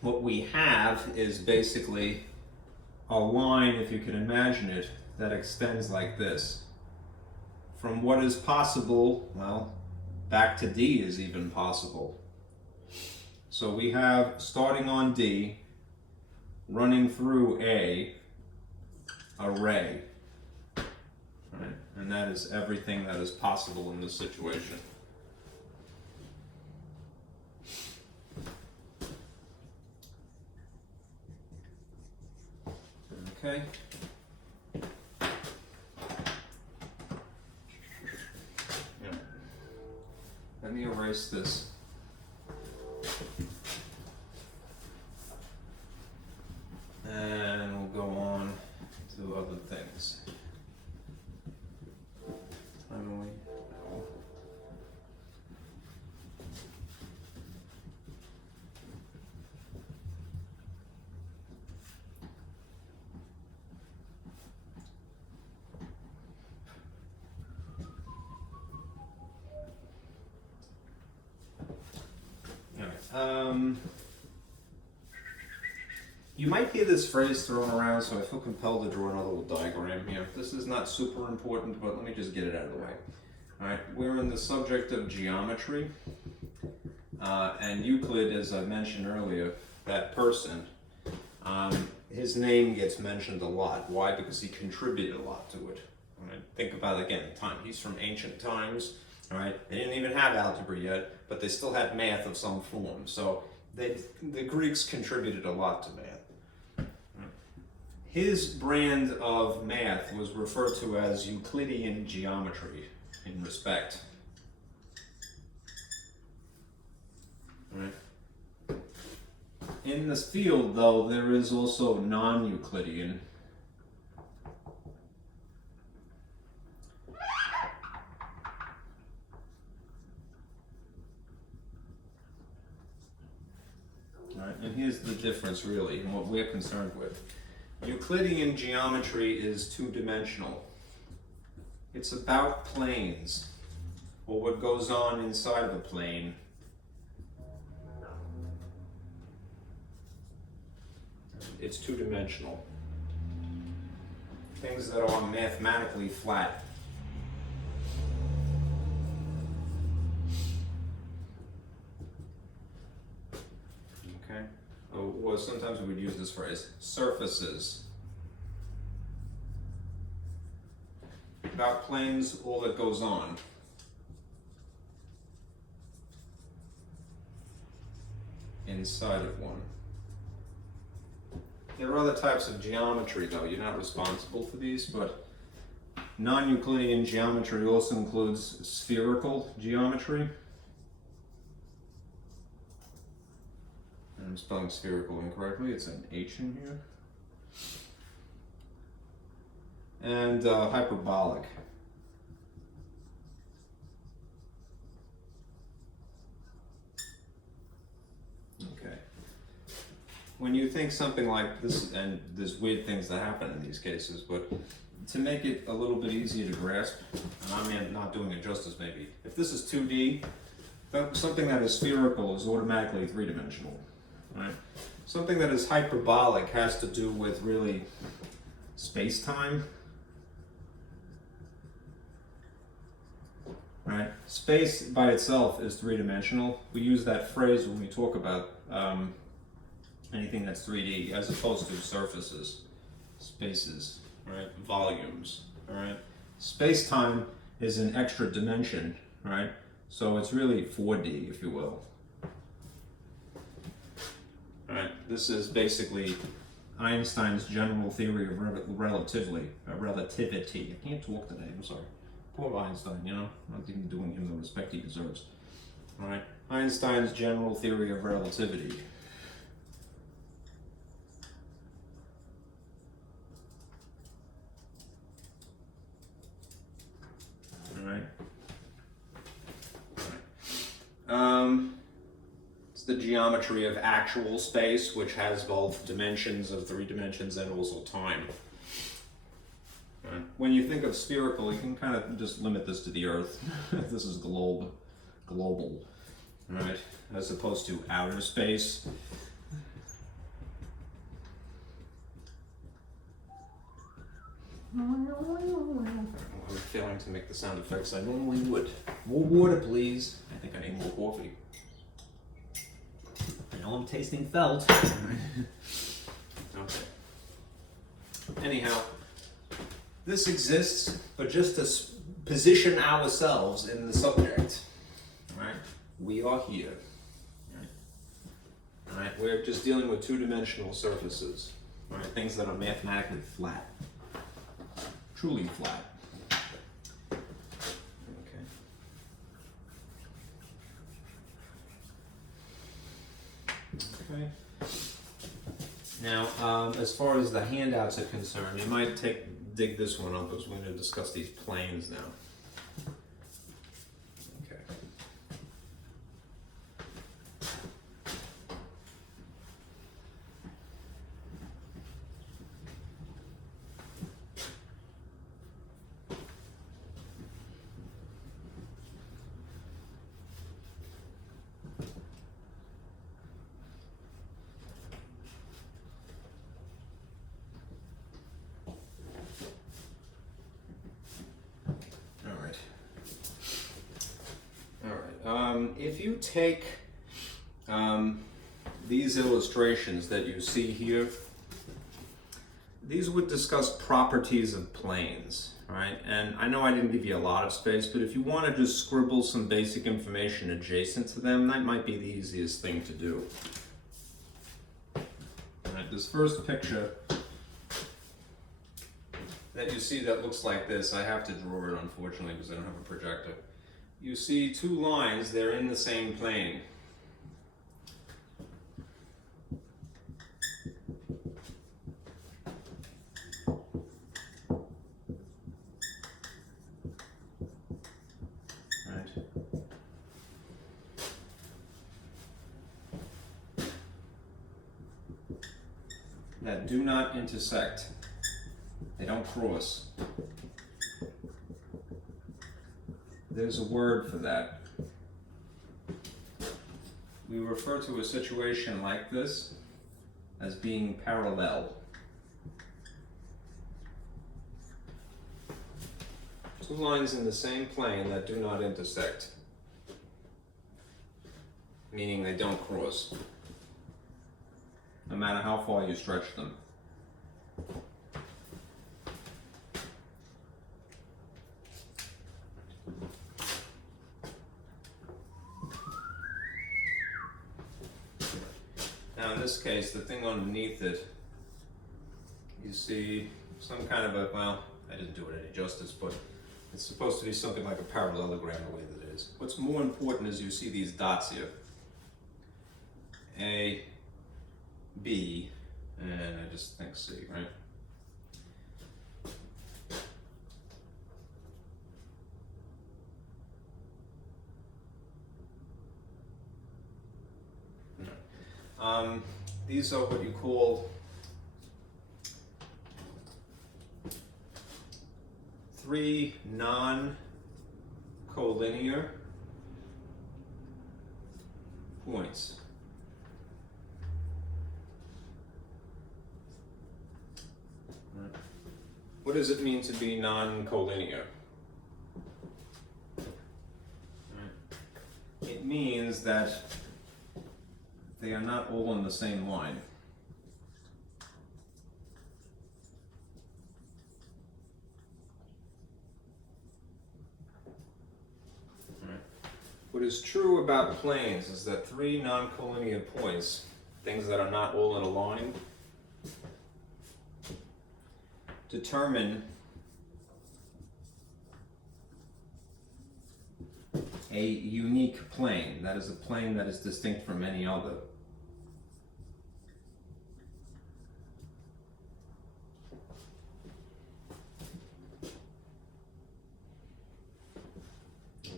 what we have is basically a line, if you can imagine it, that extends like this. From what is possible, well, back to D is even possible. So we have, starting on D, running through A ray. Right? And that is everything that is possible in this situation. Okay. Yeah. Let me erase this. And we'll go on to other things. Finally. No. You might hear this phrase thrown around, so I feel compelled to draw another little diagram here. This is not super important, but let me just get it out of the way. Alright, we're in the subject of geometry. And Euclid, as I mentioned earlier, that person, his name gets mentioned a lot. Why? Because he contributed a lot to it. Right? Think about it again, time. He's from ancient times. All right? They didn't even have algebra yet, but they still had math of some form. So the Greeks contributed a lot to math. His brand of math was referred to as Euclidean Geometry in respect. Right. In this field, though, there is also non-Euclidean. Right. And here's the difference, really, in what we're concerned with. Euclidean geometry is two-dimensional. It's about planes, or what goes on inside of a plane. It's two-dimensional. Things that are mathematically flat. Okay? Or sometimes we would use this phrase, surfaces. About planes, all that goes on. Inside of one. There are other types of geometry, though. You're not responsible for these, but non-Euclidean geometry also includes spherical geometry. And I'm spelling spherical incorrectly. It's an H in here. And hyperbolic. Okay. When you think something like this, and there's weird things that happen in these cases, but to make it a little bit easier to grasp, and I'm not doing it justice maybe, if this is 2D, something that is spherical is automatically three-dimensional, right? Something that is hyperbolic has to do with really space-time, right? Space by itself is three-dimensional. We use that phrase when we talk about anything that's 3D, as opposed to surfaces, spaces, right? Volumes, all right? Space-time is an extra dimension, right? So it's really 4D, if you will. All right, this is basically Einstein's general theory of relativity. I can't talk today, I'm sorry. Poor Einstein, you know, not even doing him the respect he deserves. All right, Einstein's general theory of relativity. It's the geometry of actual space, which has both dimensions of 3 dimensions and also time. When you think of spherical, you can kind of just limit this to the Earth. This is global, right? As opposed to outer space. I'm failing to make the sound effects I normally would. More water, please. I think I need more coffee. I know I'm tasting felt. Okay. Anyhow, this exists, but just to position ourselves in the subject. Right? We are here. Right? We're just dealing with two-dimensional surfaces. Right? Things that are mathematically flat. Truly flat. Okay. Okay. Now, as far as the handouts are concerned, you might dig this one up because we're going to discuss these planes now. Okay. If you take these illustrations that you see here, these would discuss properties of planes, right? And I know I didn't give you a lot of space, but if you want to just scribble some basic information adjacent to them, that might be the easiest thing to do. All right, this first picture that you see that looks like this, I have to draw it unfortunately because I don't have a projector. You see two lines, they're in the same plane. That do not intersect. They don't cross. There's a word for that. We refer to a situation like this as being parallel. Two lines in the same plane that do not intersect, meaning they don't cross, no matter how far you stretch them. Now in this case, the thing underneath it, you see some kind of a, well, I didn't do it any justice, but it's supposed to be something like a parallelogram the way that it is. What's more important is you see these dots here. A, B, and I just think C, right? These are what you call three non-collinear points. What does it mean to be non-collinear? It means that they are not all on the same line. What is true about planes is that three non-collinear points, things that are not all in a line, determine a unique plane. That is a plane that is distinct from any other.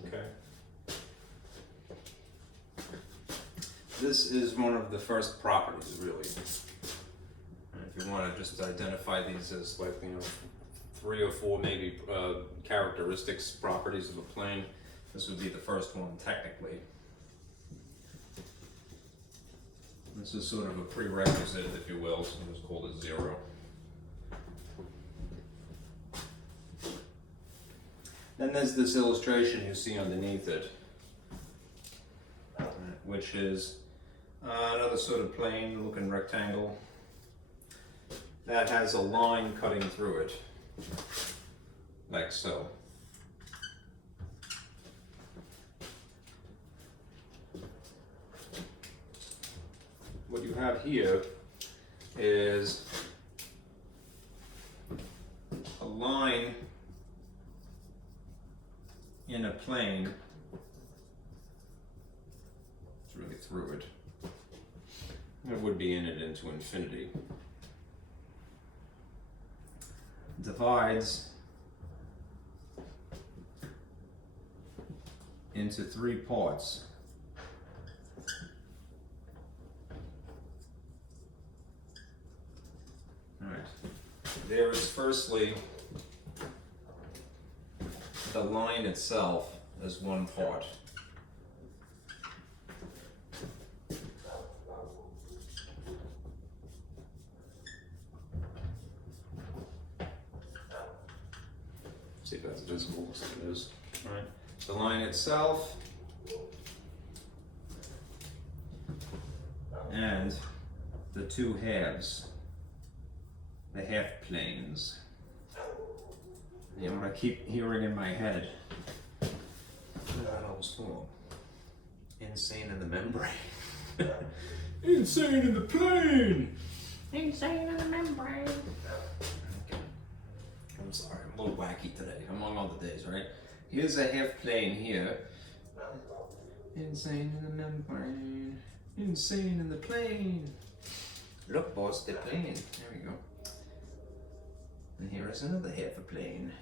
Okay. This is one of the first properties, really. If you want to just identify these as like, you know, 3 or 4 maybe characteristics, properties of a plane, this would be the first one technically. This is sort of a prerequisite, if you will, so it's called a 0. Then there's this illustration you see underneath it, which is another sort of plane looking rectangle that has a line cutting through it, like so. What you have here is a line in a plane. It's really through it. It would be in it into infinity. Divides into 3 parts. All right. There is firstly the line itself as one part. See if that's visible, looks like it is. All right. The line itself and the two halves, the half planes. You know what I keep hearing in my head? What is that old song? Insane in the membrane. Insane in the plane! Insane in the membrane. Okay. I'm sorry, I'm a little wacky today, among other days, right? Here's a half plane here. Insane in the membrane. Insane in the plane. Look, boss, the plane. There we go. And here is another half a plane.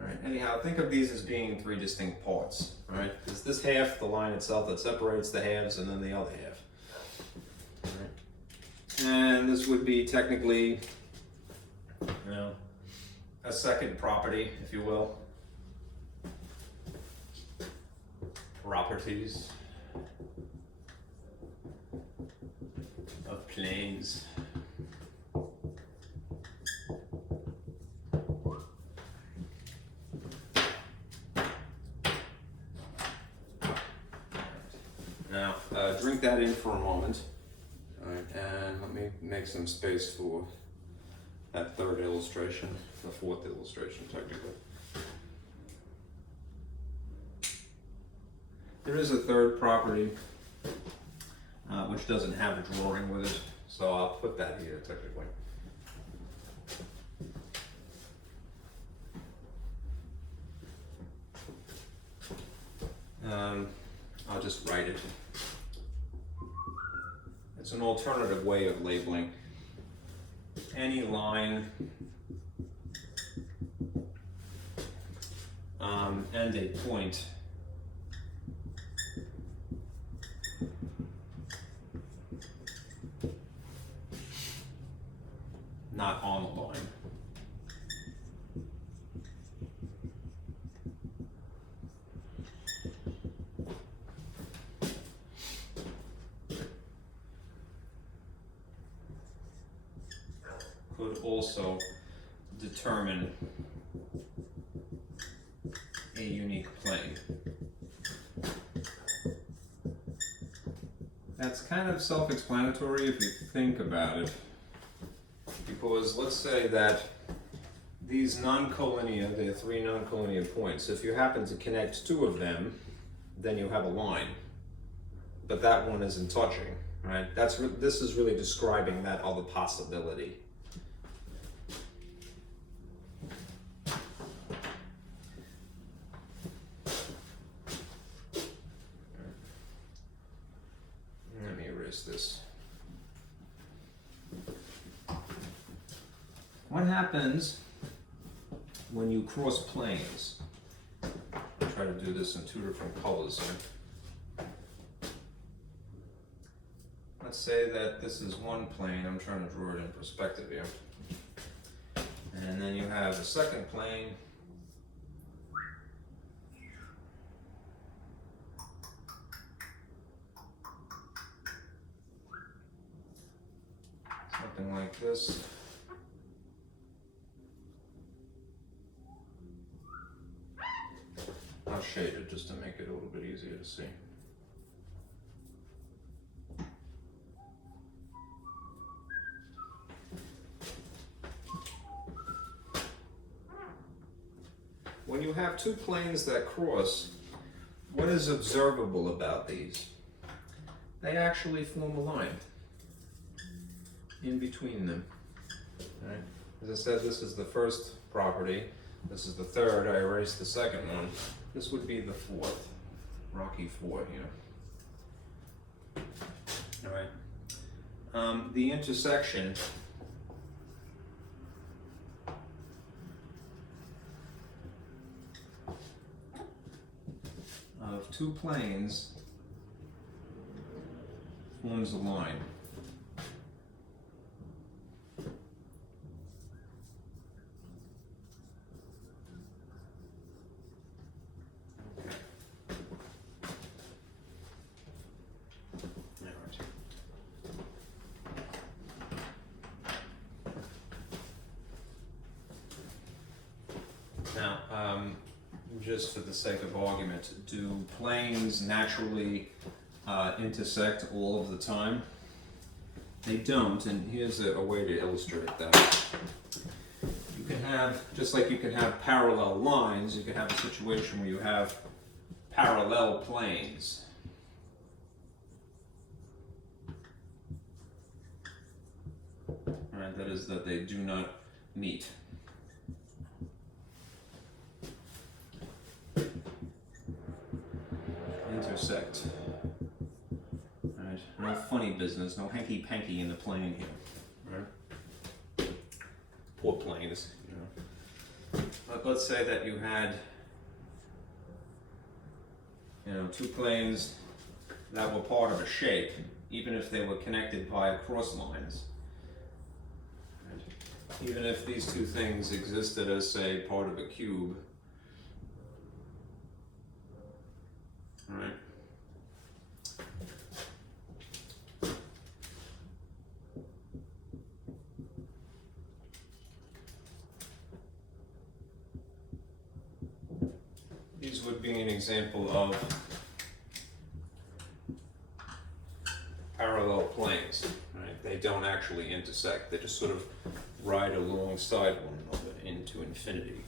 Alright, anyhow, think of these as being three distinct parts. Alright, there's this half, the line itself that separates the halves, and then the other half. Alright. And this would be technically, you know, a second property, if you will. Properties of planes. Now, drink that in for a moment. All right, and let me make some space for that third illustration, the fourth illustration, technically. There is a third property which doesn't have a drawing with it, so I'll put that here technically. I'll just write it. It's an alternative way of labeling any line and a point not on the line. Could also determine a unique plane. That's kind of self-explanatory if you think about it. Because let's say that these non-collinear, there are three non-collinear points. If you happen to connect two of them, then you have a line. But that one isn't touching, right? This is really describing that other possibility. Let me erase this. What happens when you cross planes? I'll try to do this in two different colors here. Let's say that this is one plane. I'm trying to draw it in perspective here. And then you have a second plane. Something like this. I'll shade it just to make it a little bit easier to see. When you have two planes that cross, what is observable about these? They actually form a line in between them. Right? As I said, this is the first property. This is the third. I erased the second one. This would be the fourth. Rocky four here. All right. The intersection of two planes forms a line. Just for the sake of argument, do planes naturally intersect all of the time. They don't, and here's a way to illustrate that. You can have, just like you can have parallel lines, you can have a situation where you have parallel planes. Right, that is that they do not meet. Intersect. Right, no funny business, no hanky-panky in the plane here. Right? Poor planes, you know. But let's say that you had, you know, two planes that were part of a shape, even if they were connected by cross lines. Right? Even if these two things existed as, say, part of a cube. Right? These would be an example of parallel planes, right? They don't actually intersect, they just sort of ride alongside one another into infinity.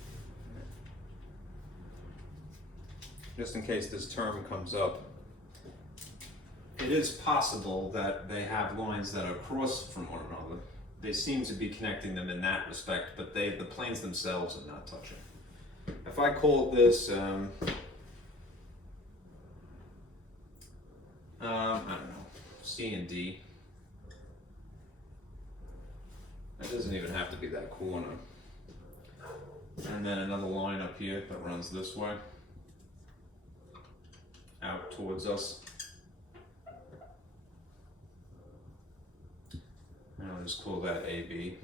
Just in case this term comes up, it is possible that they have lines that are across from one another. They seem to be connecting them in that respect, but the planes themselves are not touching. If I called this, I don't know, C and D. That doesn't even have to be that corner. And then another line up here that runs this way, out towards us. And I'll just call that AB.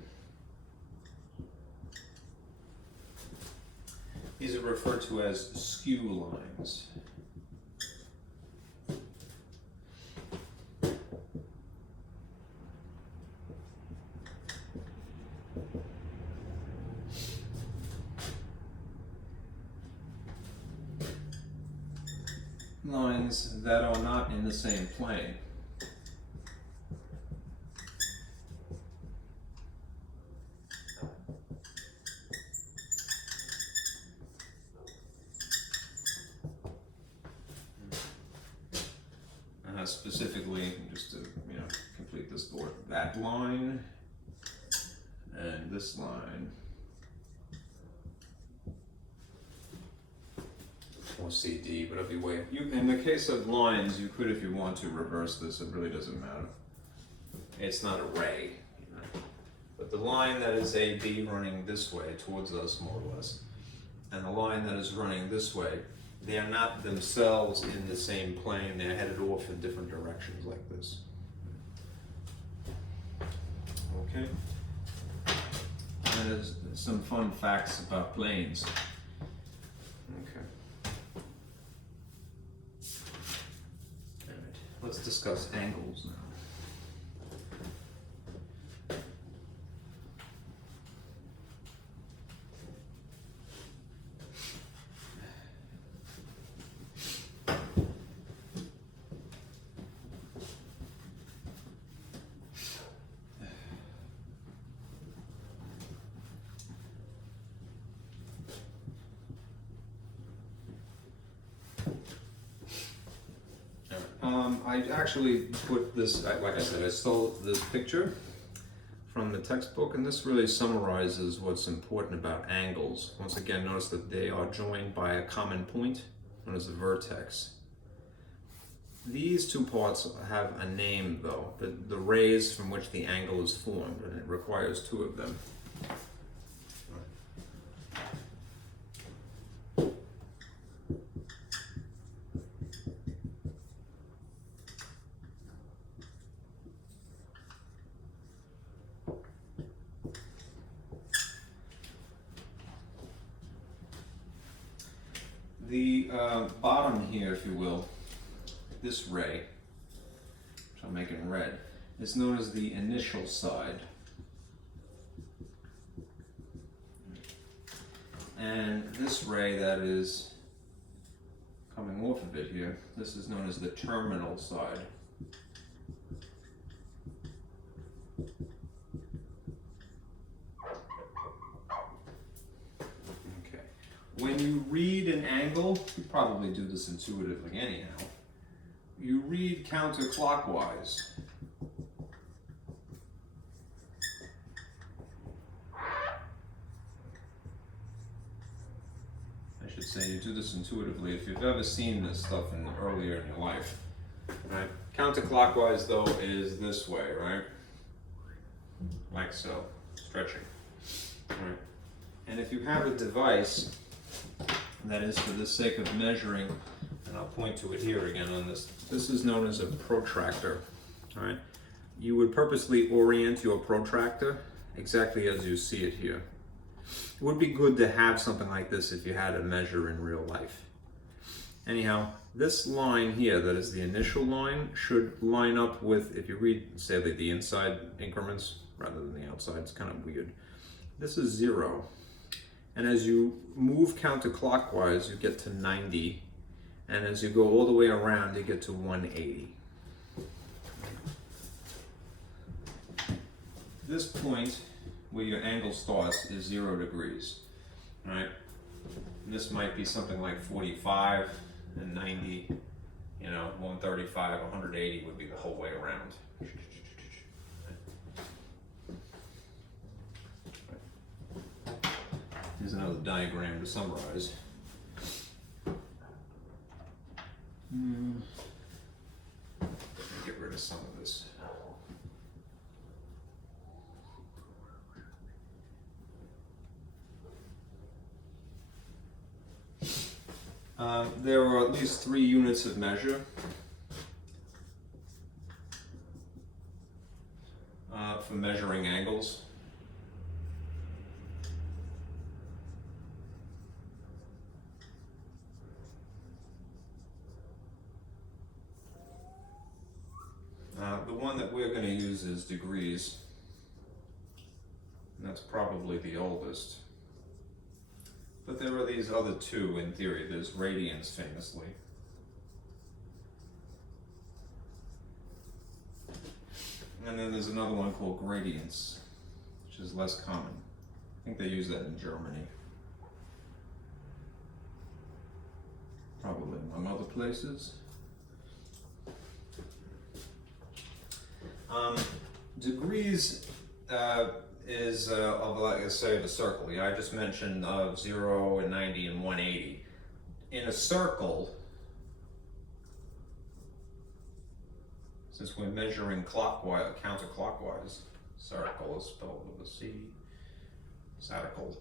These are referred to as skew lines. Lines that are not in the same plane. Specifically, just to complete this board, that line and this line, or CD, whatever you way. In the case of lines, you could, if you want to, reverse this. It really doesn't matter. It's not a ray, but the line that is AB running this way towards us, more or less, and the line that is running this way, they are not themselves in the same plane. They're headed off in different directions like this. Okay. And there's some fun facts about planes. Okay. All right. Let's discuss angles now. I actually put this, like I said, I stole this picture from the textbook, and this really summarizes what's important about angles. Once again, notice that they are joined by a common point, known as a vertex. These two parts have a name, though, the rays from which the angle is formed, and it requires two of them. The bottom here, if you will, this ray, which I'll make in red, is known as the initial side. And this ray that is coming off of it here. This is known as the terminal side. Okay. When you read an angle, you probably do this intuitively anyhow. You read counterclockwise. I should say you do this intuitively if you've ever seen this stuff earlier in your life. Right? Counterclockwise though is this way, right? Like so, stretching. Right? And if you have a device that is for the sake of measuring, and I'll point to it here again on this. This is known as a protractor. All right. You would purposely orient your protractor exactly as you see it here. It would be good to have something like this if you had a measure in real life. Anyhow, this line here, that is the initial line, should line up with, if you read, say, like the inside increments rather than the outside, it's kind of weird. This is 0. And as you move counterclockwise, you get to 90. And as you go all the way around, you get to 180. This point where your angle starts is 0 degrees. All right? And this might be something like 45 and 90, 135, 180 would be the whole way around. Here's another diagram to summarize. Get rid of some of this. There are at least 3 units of measure for measuring angles. The one that we're going to use is degrees, and that's probably the oldest. But there are these other 2 in theory. There's radians famously. And then there's another one called gradients, which is less common. I think they use that in Germany. Probably among other places. Degrees is of, like I say, of a circle. Yeah, I just mentioned 0 and 90 and 180. In a circle, since we're measuring clockwise, counterclockwise, circle is spelled with a C, circle.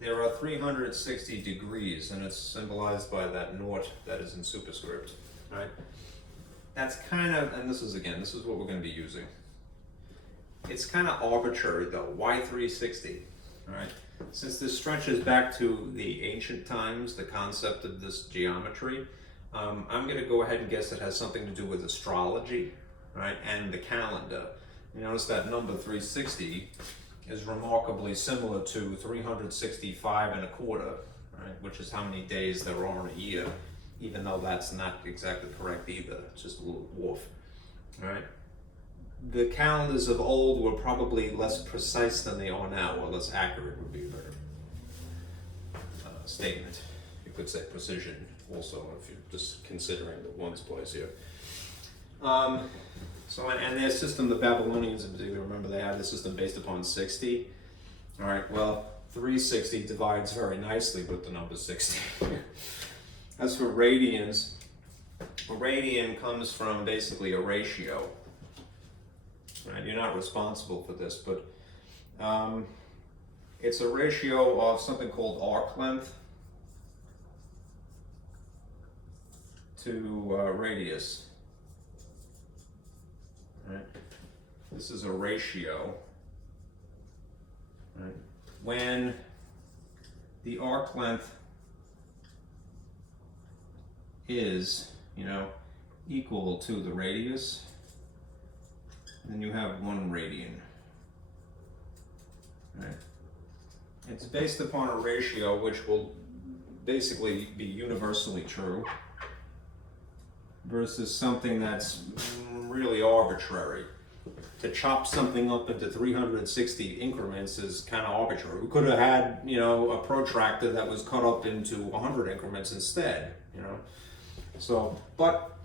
There are 360 degrees, and it's symbolized by that naught that is in superscript. Right? That's kind of, and this is what we're going to be using. It's kind of arbitrary though. Why 360? Right? Since this stretches back to the ancient times, the concept of this geometry, I'm going to go ahead and guess it has something to do with astrology, right? And the calendar. You notice that number 360 is remarkably similar to 365 and a quarter, right? Which is how many days there are in a year, even though that's not exactly correct either. It's just a little off, right? The calendars of old were probably less precise than they are now, or less accurate would be a better statement. You could say precision also, if you're just considering the ones place here. And their system, the Babylonians in particular, remember they had the system based upon 60. All right, well, 360 divides very nicely with the number 60. As for radians, a radian comes from basically a ratio. Right? You're not responsible for this, but it's a ratio of something called arc length to radius. Right? This is a ratio. Right? When the arc length is, equal to the radius, then you have 1 radian. Right? It's based upon a ratio which will basically be universally true. versus something that's really arbitrary. To chop something up into 360 increments is kind of arbitrary. We could have had, you know, a protractor that was cut up into 100 increments instead, you know. So, but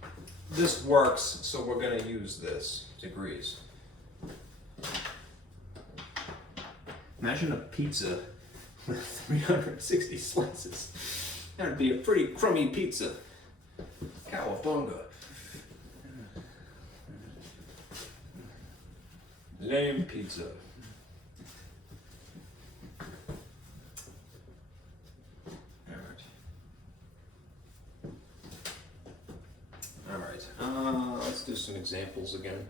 this works, so we're going to use this, degrees. Imagine a pizza with 360 slices. That would be a pretty crummy pizza. Cowabunga. Lame pizza. Alright, let's do some examples again.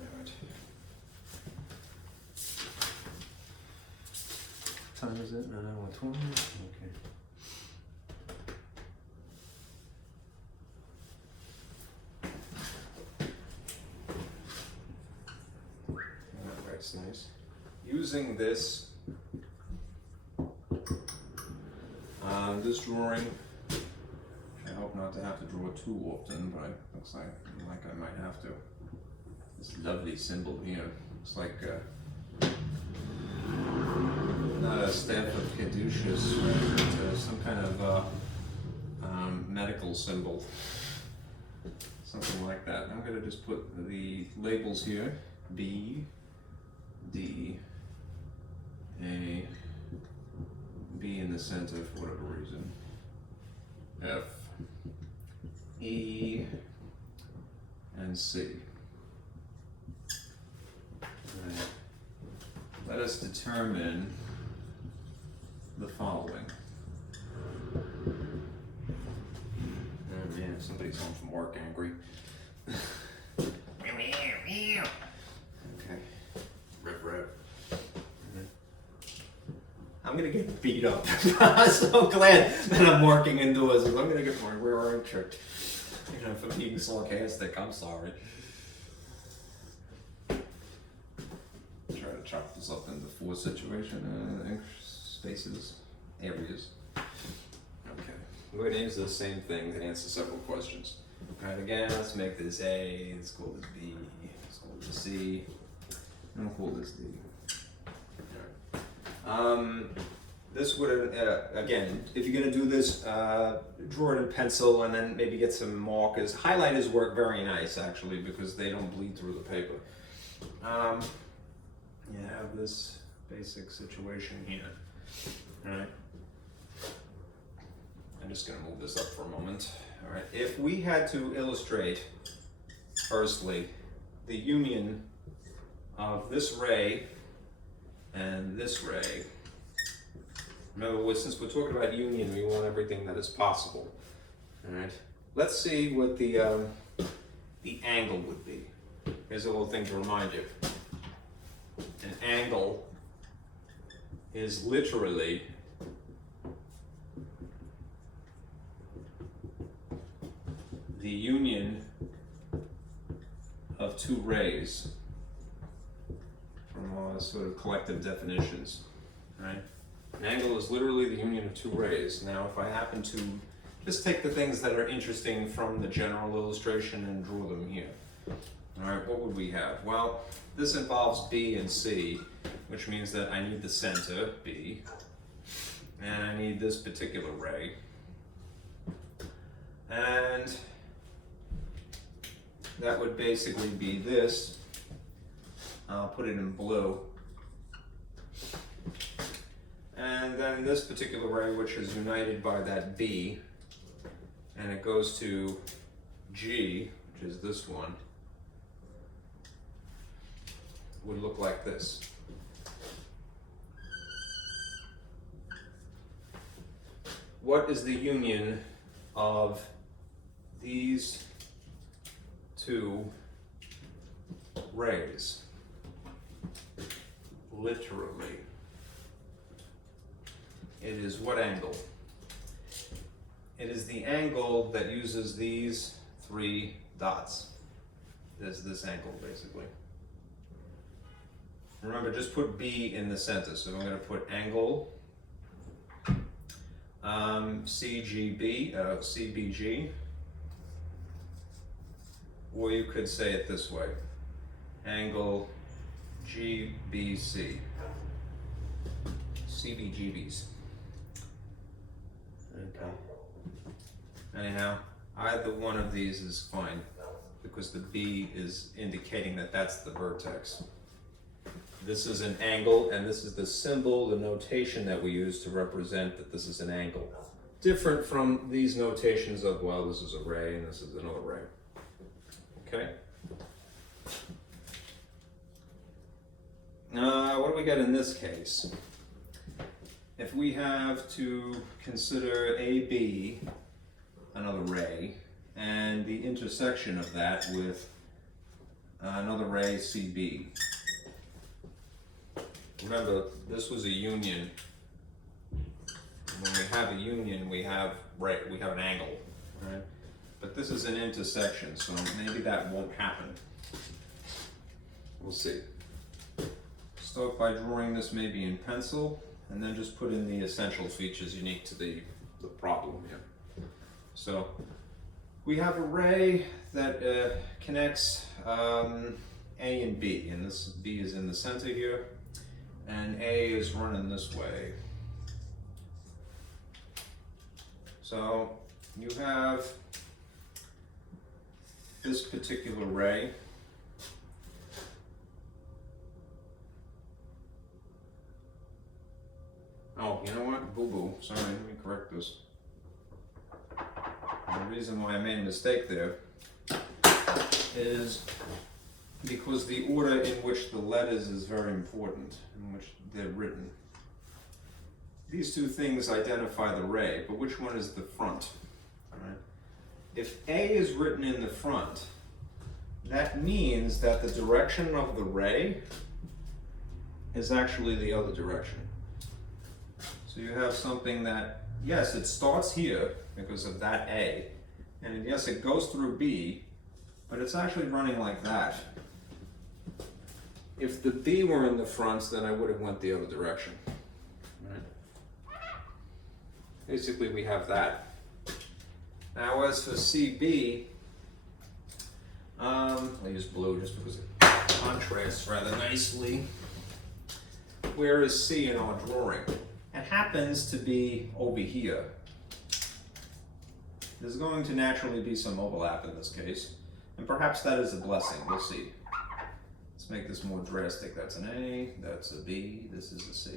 Alright. What time is it? 9:20? Okay. That's nice. Using this drawing, I hope not to have to draw too often, but it looks like I might have to. This lovely symbol here looks like not a staff of caduceus, but some kind of medical symbol, something like that. I'm going to just put the labels here: B, D, A, B in the center for whatever reason, F, E, and C. Right. Let us determine the following. Oh man, somebody's home from work angry. Okay. Rev. I'm gonna get beat up. I'm so glad that I'm working indoors. I'm gonna get my rear end tricked. You know, for being sarcastic, I'm sorry. Try to chop this up into 4 situation spaces, areas. Okay. We're gonna use the same thing to answer several questions. Alright, again, let's make this A, let's call this B, let's call this C, and we'll call this D. This would, again, if you're going to do this, draw it in pencil and then maybe get some markers. Highlighters work very nice, actually, because they don't bleed through the paper. You have this basic situation here. All right. I'm just going to move this up for a moment. All right. If we had to illustrate, firstly, the union of this ray and this ray. Remember, since we're talking about union, we want everything that is possible. All right. Let's see what the angle would be. Here's a little thing to remind you. An angle is literally the union of 2 rays from our sort of collective definitions, right? An angle is literally the union of 2 rays. Now, if I happen to just take the things that are interesting from the general illustration and draw them here. All right, what would we have? Well, this involves B and C, which means that I need the center, B, and I need this particular ray. And that would basically be this. I'll put it in blue. And then this particular ray, which is united by that B, and it goes to G, which is this one, would look like this. What is the union of these 2 rays? Literally. It is what angle? It is the angle that uses these 3 dots. This angle, basically. Remember, just put B in the center. So I'm going to put angle CBG, or you could say it this way, Angle GBC, CBGBs. Okay. Anyhow, either one of these is fine because the B is indicating that that's the vertex. This is an angle, and this is the symbol, the notation that we use to represent that this is an angle. Different from these notations of, well, this is a ray and this is another ray. Okay? What do we got in this case? If we have to consider AB, another ray, and the intersection of that with another ray CB. Remember, this was a union. When we have a union, we have an angle, right? But this is an intersection, so maybe that won't happen. We'll see. Start by drawing this maybe in pencil, and then just put in the essential features unique to the problem here. So we have a ray that connects A and B, and this B is in the center here, and A is running this way. So you have this particular ray. Oh, you know what? Boo-boo. Sorry, let me correct this. And the reason why I made a mistake there is because the order in which the letters is very important, in which they're written. These two things identify the ray, but which one is the front? All right. If A is written in the front, that means that the direction of the ray is actually the other direction. So you have something that, yes, it starts here because of that A, and yes, it goes through B, but it's actually running like that. If the B were in the front, then I would have went the other direction. Right. Basically, we have that. Now, as for CB, I'll use blue just because it contrasts rather nicely. Where is C in our drawing? It happens to be over here. There's going to naturally be some overlap in this case, and perhaps that is a blessing. We'll see. Let's make this more drastic. That's an A, that's a B, this is a C.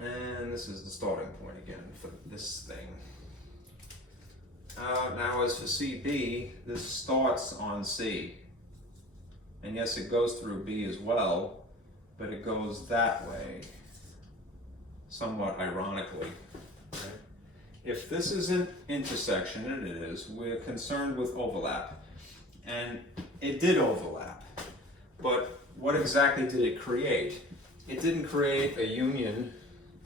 And this is the starting point again for this thing. Now as for CB, this starts on C. And yes, it goes through B as well, but it goes that way, somewhat ironically. Right? If this is an intersection, and it is, we're concerned with overlap. And it did overlap. But what exactly did it create? It didn't create a union,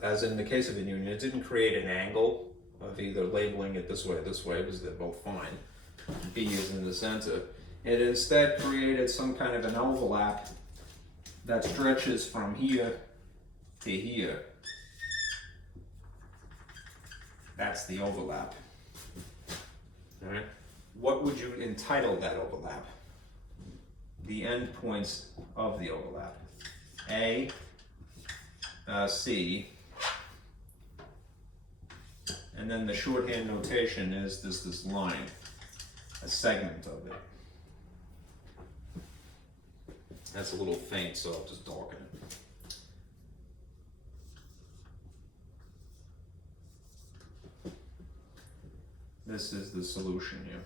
as in the case of a union, it didn't create an angle of either labeling it this way or this way, because they're both fine. B is in the center. It instead created some kind of an overlap that stretches from here to here. That's the overlap. All right. What would you entitle that overlap? The endpoints of the overlap. A, C, and then the shorthand notation is this line, a segment of it. That's a little faint, so I'll just darken it. This is the solution here.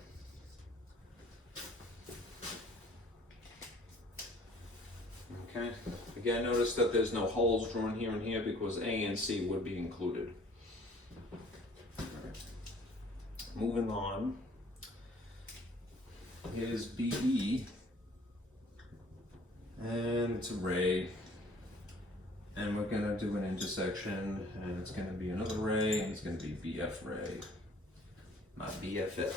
Okay, again, notice that there's no holes drawn here and here because A and C would be included. All right. Moving on, here's BE, and it's a ray, and we're gonna do an intersection, and it's gonna be another ray, and it's gonna be BF ray, my BFF.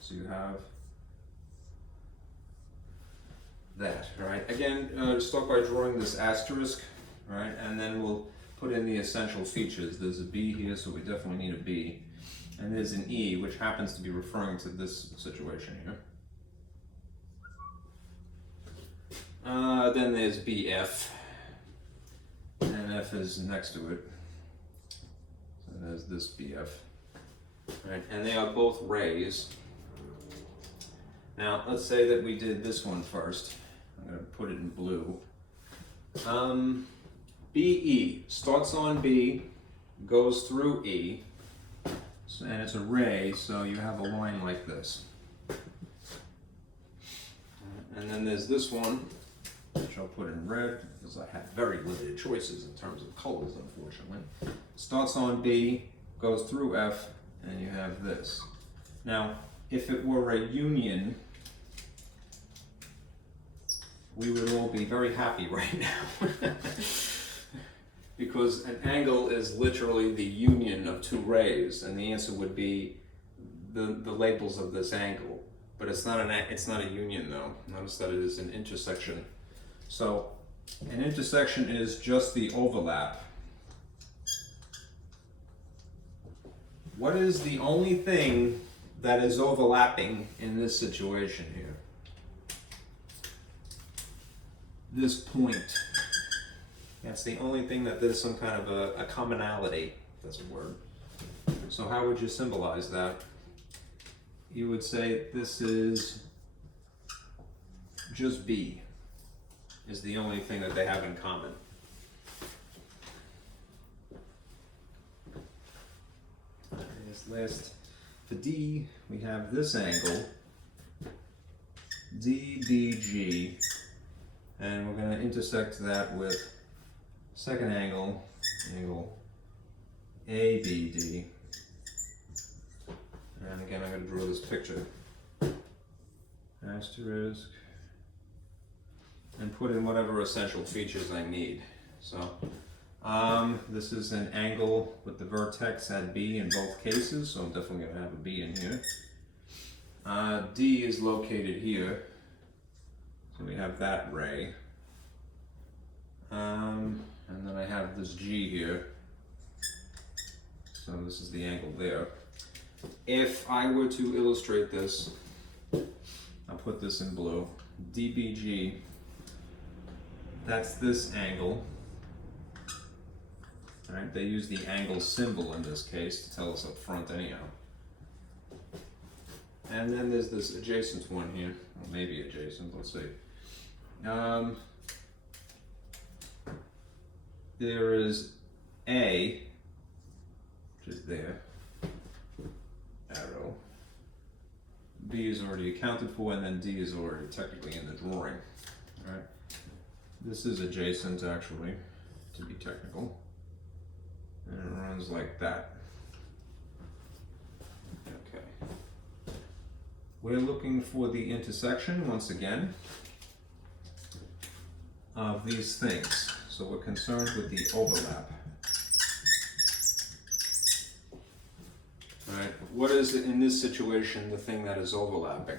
So you have that, right? Again, start by drawing this asterisk right? And then we'll put in the essential features. There's a B here, so we definitely need a B. And there's an E, which happens to be referring to this situation here. Then there's BF, and F is next to it. So there's this BF. Right, and they are both rays. Now, let's say that we did this one first. I'm going to put it in blue. BE starts on B, goes through E, and it's a ray, so you have a line like this. And then there's this one, which I'll put in red, because I have very limited choices in terms of colors, unfortunately. Starts on B, goes through F, and you have this. Now, if it were a union, we would all be very happy right now. Because an angle is literally the union of two rays, and the answer would be the labels of this angle. But it's not a union though. Notice that it is an intersection. So an intersection is just the overlap. What is the only thing that is overlapping in this situation here? This point. That's the only thing that there's some kind of a commonality, if that's a word. So how would you symbolize that? You would say this is just B, is the only thing that they have in common. Last, for D, we have this angle, DBG, and we're going to intersect that with second angle, angle ABD. And again, I'm going to draw this picture. Asterisk. And put in whatever essential features I need. So, this is an angle with the vertex at B in both cases, so I'm definitely going to have a B in here. D is located here. So we have that ray. And then I have this G here. So this is the angle there. If I were to illustrate this, I'll put this in blue. DBG, that's this angle. All right, they use the angle symbol in this case to tell us up front anyhow. And then there's this adjacent one here, well, maybe adjacent, let's see. There is A, which is there, arrow. B is already accounted for, and then D is already technically in the drawing. All right. This is adjacent, actually, to be technical. And it runs like that. Okay. We're looking for the intersection, once again, of these things. So we're concerned with the overlap. All right. What is, in this situation, the thing that is overlapping?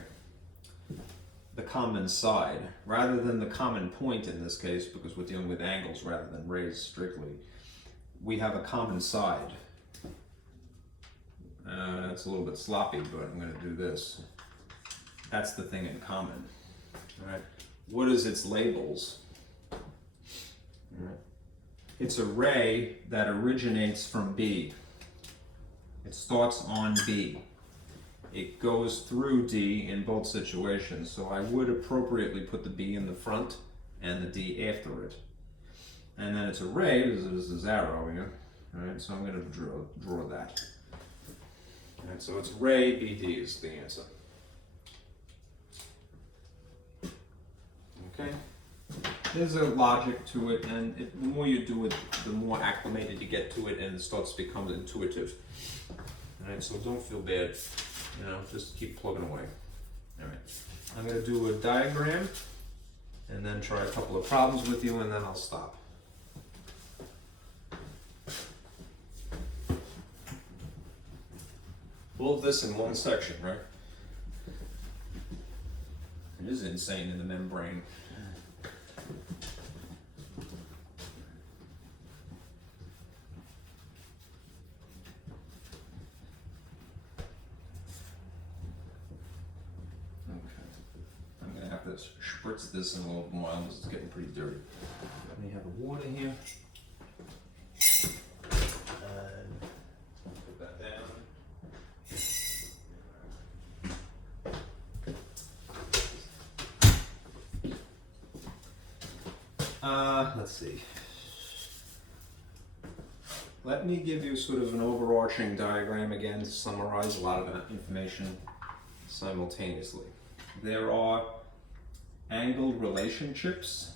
The common side, rather than the common point in this case, because we're dealing with angles rather than rays strictly. We have a common side. It's a little bit sloppy, but I'm going to do this. That's the thing in common. All right. What is its labels? All right. It's a ray that originates from B. It starts on B. It goes through D in both situations, so I would appropriately put the B in the front and the D after it. And then it's a ray, there's this arrow here. Alright, so I'm going to draw that. Alright, so it's ray BD is the answer. Okay? There's a logic to it, and the more you do it, the more acclimated you get to it, and it starts to become intuitive. Alright, so don't feel bad. You know, just keep plugging away. Alright, I'm going to do a diagram, and then try a couple of problems with you, and then I'll stop. All of this in one section, right? It is insane in the membrane. spritz this in a little while because it's getting pretty dirty. Let me have a water here. And put that down. Let's see. Let me give you sort of an overarching diagram again to summarize a lot of that information simultaneously. There are angle relationships.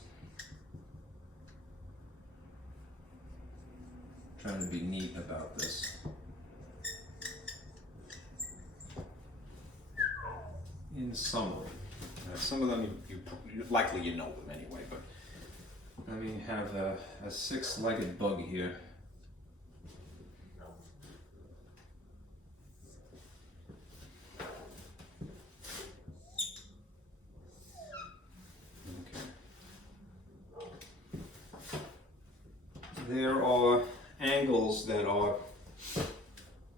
I'm trying to be neat about this. In summary, some of them likely you know them anyway, but let me have a six-legged bug here. There are angles that are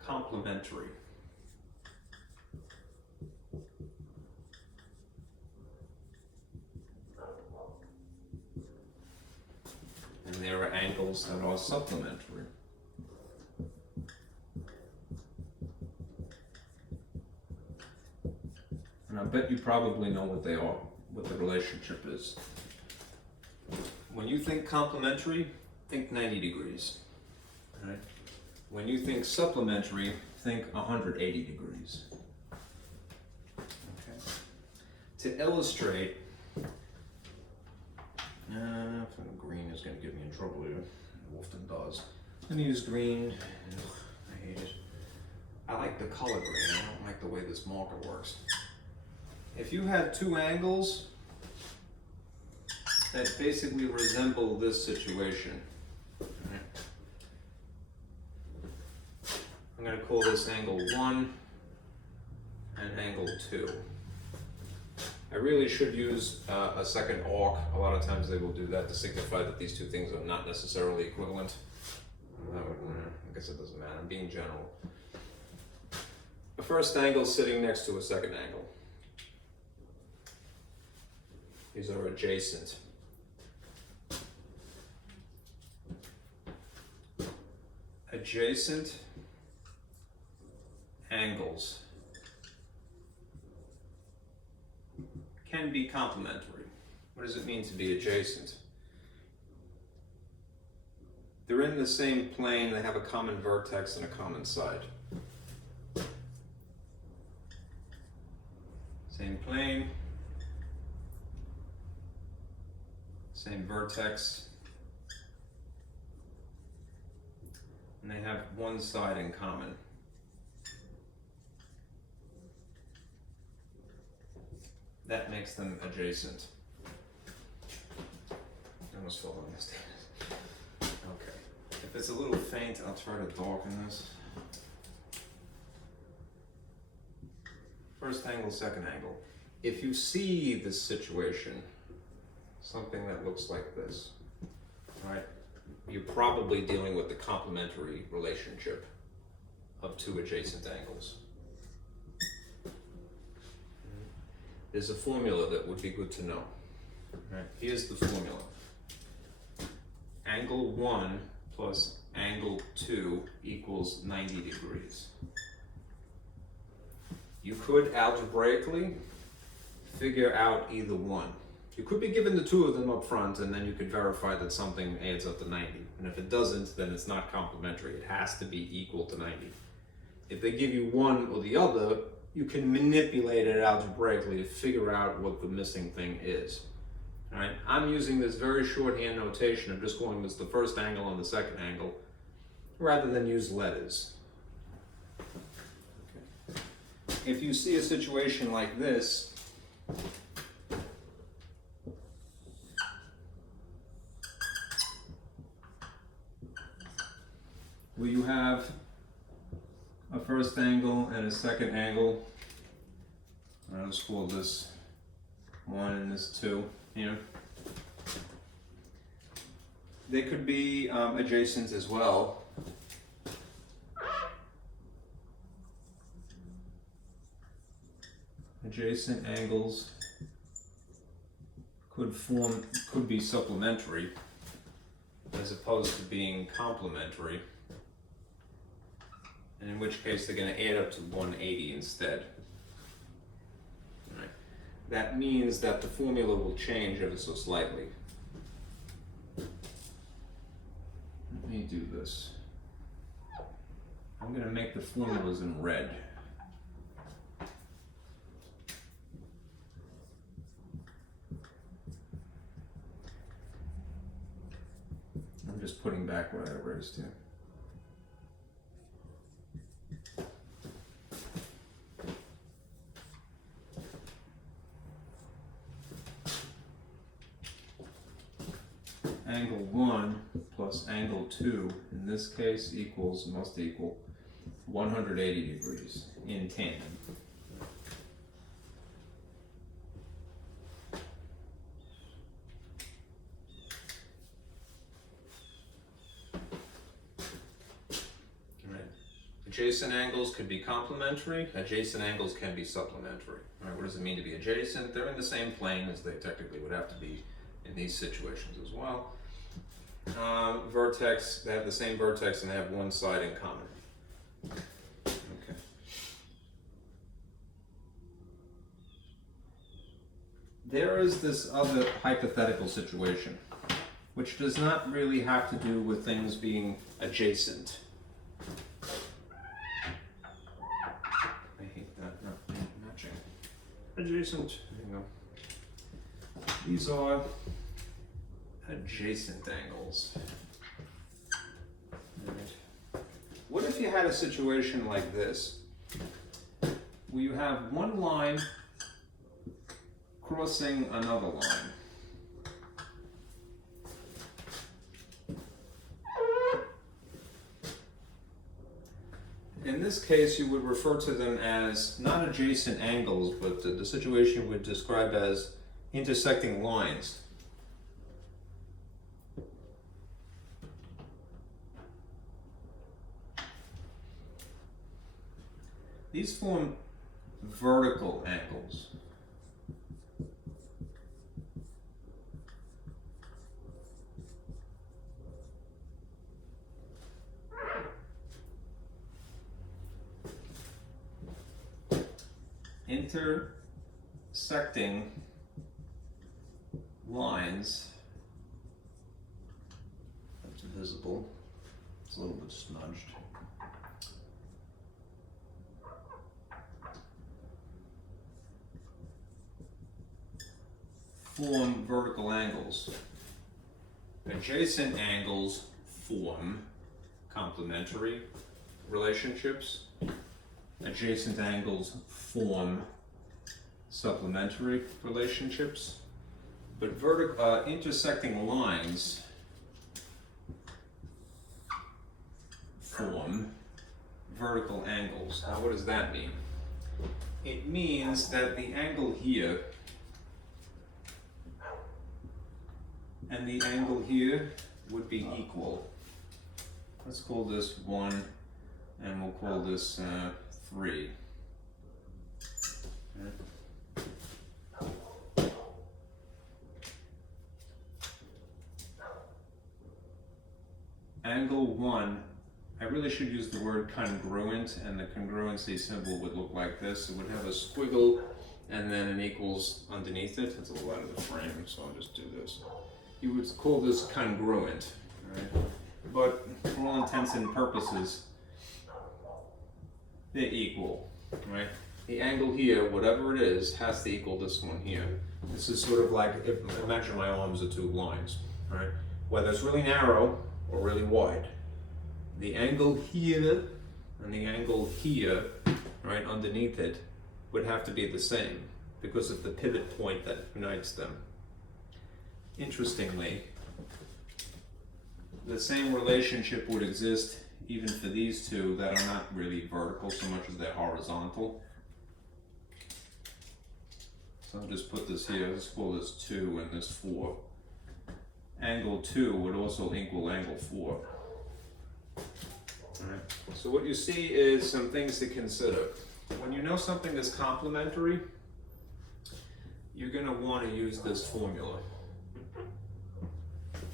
complementary. And there are angles that are supplementary. And I bet you probably know what they are, what the relationship is. When you think complementary, think 90 degrees. Right? When you think supplementary, think 180 degrees. Okay. To illustrate, green is going to get me in trouble here. It often does. Let me use green. Ugh, I hate it. I like the color green. I don't like the way this marker works. If you had two angles that basically resemble this situation, right? I'm going to call this angle 1 and angle 2. I really should use a second arc. A lot of times they will do that to signify that these two things are not necessarily equivalent. I guess it doesn't matter. I'm being general. The first angle is sitting next to a second angle. These are adjacent. Adjacent angles can be complementary. What does it mean to be adjacent? They're in the same plane, they have a common vertex and a common side. Same plane, same vertex, and they have one side in common. That makes them adjacent. I almost fell on this. Okay. If it's a little faint, I'll try to darken this. First angle, second angle. If you see this situation, something that looks like this, right? You're probably dealing with the complementary relationship of two adjacent angles. There's a formula that would be good to know. Right. Here's the formula. Angle 1 plus angle 2 equals 90 degrees. You could algebraically figure out either one. You could be given the two of them up front, and then you could verify that something adds up to 90. And if it doesn't, then it's not complementary. It has to be equal to 90. If they give you one or the other, you can manipulate it algebraically to figure out what the missing thing is. All right? I'm using this very shorthand notation of just calling this the first angle and the second angle, rather than use letters. Okay. If you see a situation like this, where you have a first angle and a second angle. I'll just call this 1 and this 2 here. They could be adjacent as well. Adjacent angles could be supplementary as opposed to being complementary, and in which case they're going to add up to 180 instead. All right. That means that the formula will change ever so slightly. Let me do this. I'm going to make the formulas in red. I'm just putting back what I erased here. Angle 1 plus angle 2 in this case must equal 180 degrees in tandem. Adjacent angles could be complementary, adjacent angles can be supplementary. All right, what does it mean to be adjacent? They're in the same plane as they technically would have to be in these situations as well. Vertex, they have the same vertex and they have one side in common. Okay. There is this other hypothetical situation, which does not really have to do with things being adjacent. Adjacent, there you go. These are adjacent angles. Right. What if you had a situation like this, where you have one line crossing another line? In this case, you would refer to them as not adjacent angles, but the situation would describe as intersecting lines. These form vertical angles. Intersecting lines, that's visible, it's a little bit smudged. Form vertical angles. Adjacent angles form complementary relationships. Adjacent angles form supplementary relationships, but intersecting lines form vertical angles. Now, what does that mean? It means that the angle here and the angle here would be equal. Let's call this 1 and we'll call this 3. Angle 1, I really should use the word congruent, and the congruency symbol would look like this. It would have a squiggle and then an equals underneath it. It's a little out of the frame, so I'll just do this. You would call this congruent, right? But for all intents and purposes, they're equal, right? The angle here, whatever it is, has to equal this one here. This is sort of like, imagine my arms are two lines, right? Whether it's really narrow or really wide. The angle here and the angle here, right, underneath it, would have to be the same because of the pivot point that unites them. Interestingly, the same relationship would exist even for these two that are not really vertical so much as they're horizontal. So I'll just put this here, let's call this 2 and this 4. Angle 2 would also equal angle 4. Alright, so what you see is some things to consider. When you know something is complementary, you're going to want to use this formula.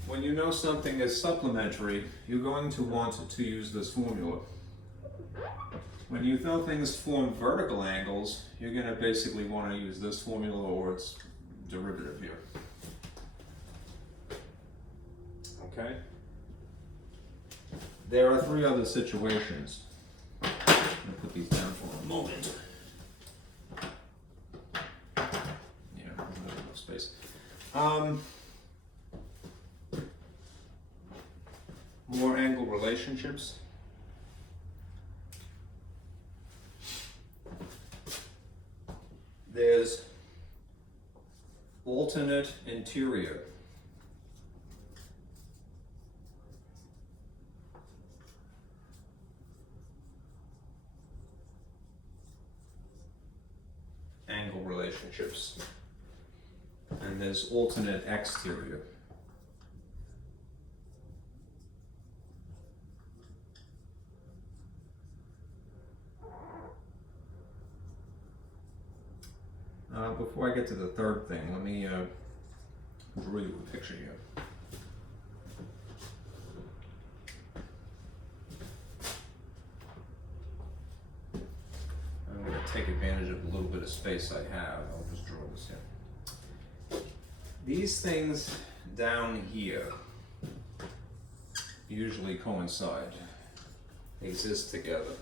When you know something is supplementary, you're going to want to use this formula. When you know things form vertical angles, you're going to basically want to use this formula or its derivative here. Okay? There are three other situations. I'm going to put these down for a moment. Yeah, not enough space. More angle relationships. There's alternate interior. Angle relationships. And there's alternate exterior. Before I get to the third thing, let me draw you a picture here. I'm going to take advantage of a little bit of space I have. I'll just draw this here. These things down here usually coincide, exist together.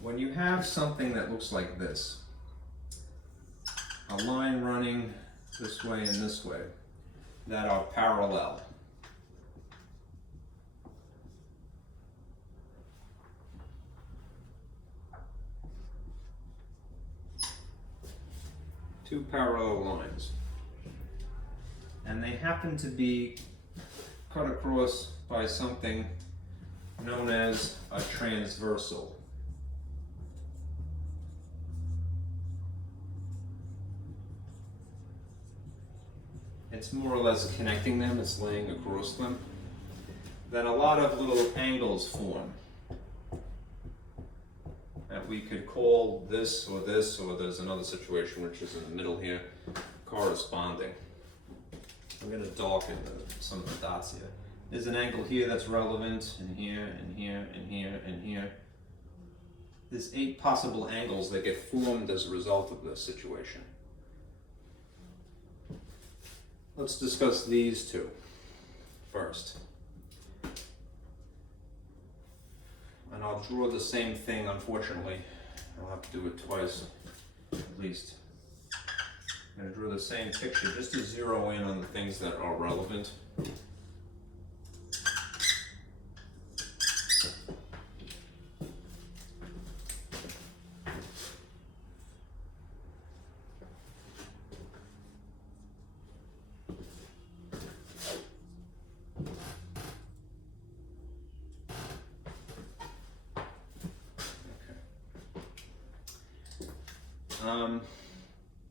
When you have something that looks like this, a line running this way and this way that are parallel. Two parallel lines. And they happen to be cut across by something known as a transversal. It's more or less connecting them, it's laying across them. Then a lot of little angles form that we could call this, or there's another situation which is in the middle here, corresponding. I'm going to darken some of the dots here. There's an angle here that's relevant, and here, and here, and here, and here. There's 8 possible angles that get formed as a result of this situation. Let's discuss these two first. And I'll draw the same thing, unfortunately. I'll have to do it twice, at least. I'm going to draw the same picture just to zero in on the things that are relevant.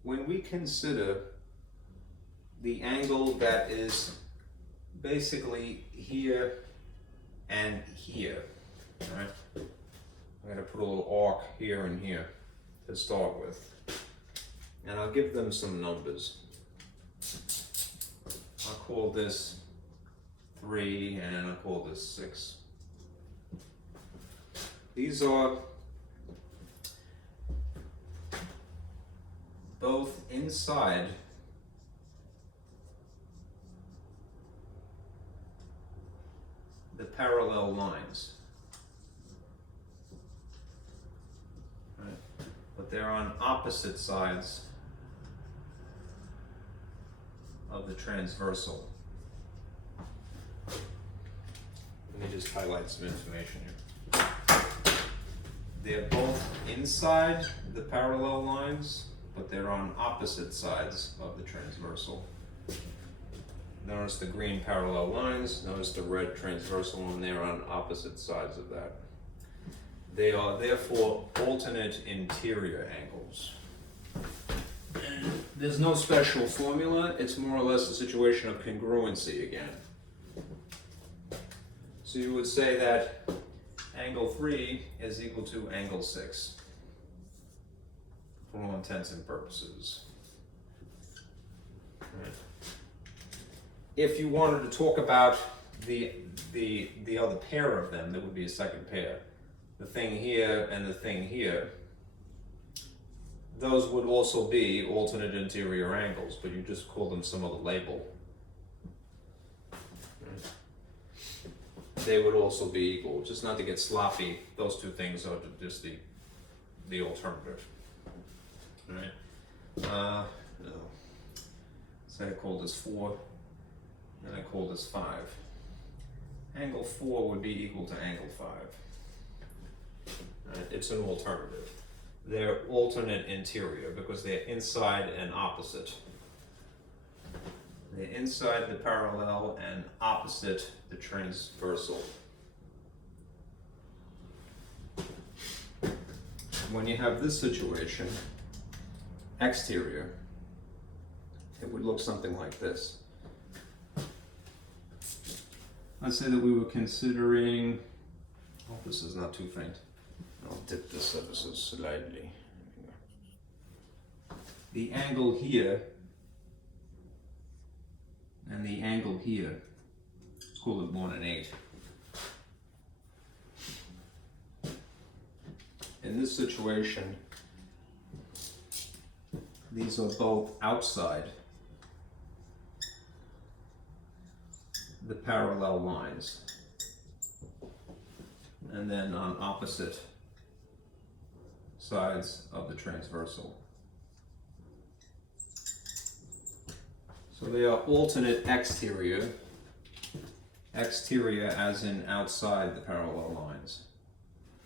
When we consider the angle that is basically here and here, right? I'm going to put a little arc here and here to start with, and I'll give them some numbers. I'll call this 3 and I'll call this 6. These are both inside the parallel lines, right? But they're on opposite sides of the transversal. Let me just highlight some information here. They're both inside the parallel lines, but they're on opposite sides of the transversal. Notice the green parallel lines, notice the red transversal, and they're on opposite sides of that. They are therefore alternate interior angles. And there's no special formula, it's more or less a situation of congruency again. So you would say that angle 3 is equal to angle 6. For all intents and purposes. If you wanted to talk about the other pair of them, there would be a second pair. The thing here and the thing here, those would also be alternate interior angles, but you just call them some other label. They would also be equal. Just not to get sloppy, those two things are just the alternative. Alright? So I call this 4, and I call this 5. Angle 4 would be equal to angle 5. Right? It's an alternative. They're alternate interior because they're inside and opposite. They're inside the parallel and opposite the transversal. When you have this situation, exterior, it would look something like this. Let's say that we were considering, oh, this is not too faint. I'll dip this ever so slightly. The angle here and the angle here, let's call it 1 and 8. In this situation, these are both outside the parallel lines, and then on opposite sides of the transversal. So they are alternate exterior, exterior as in outside the parallel lines,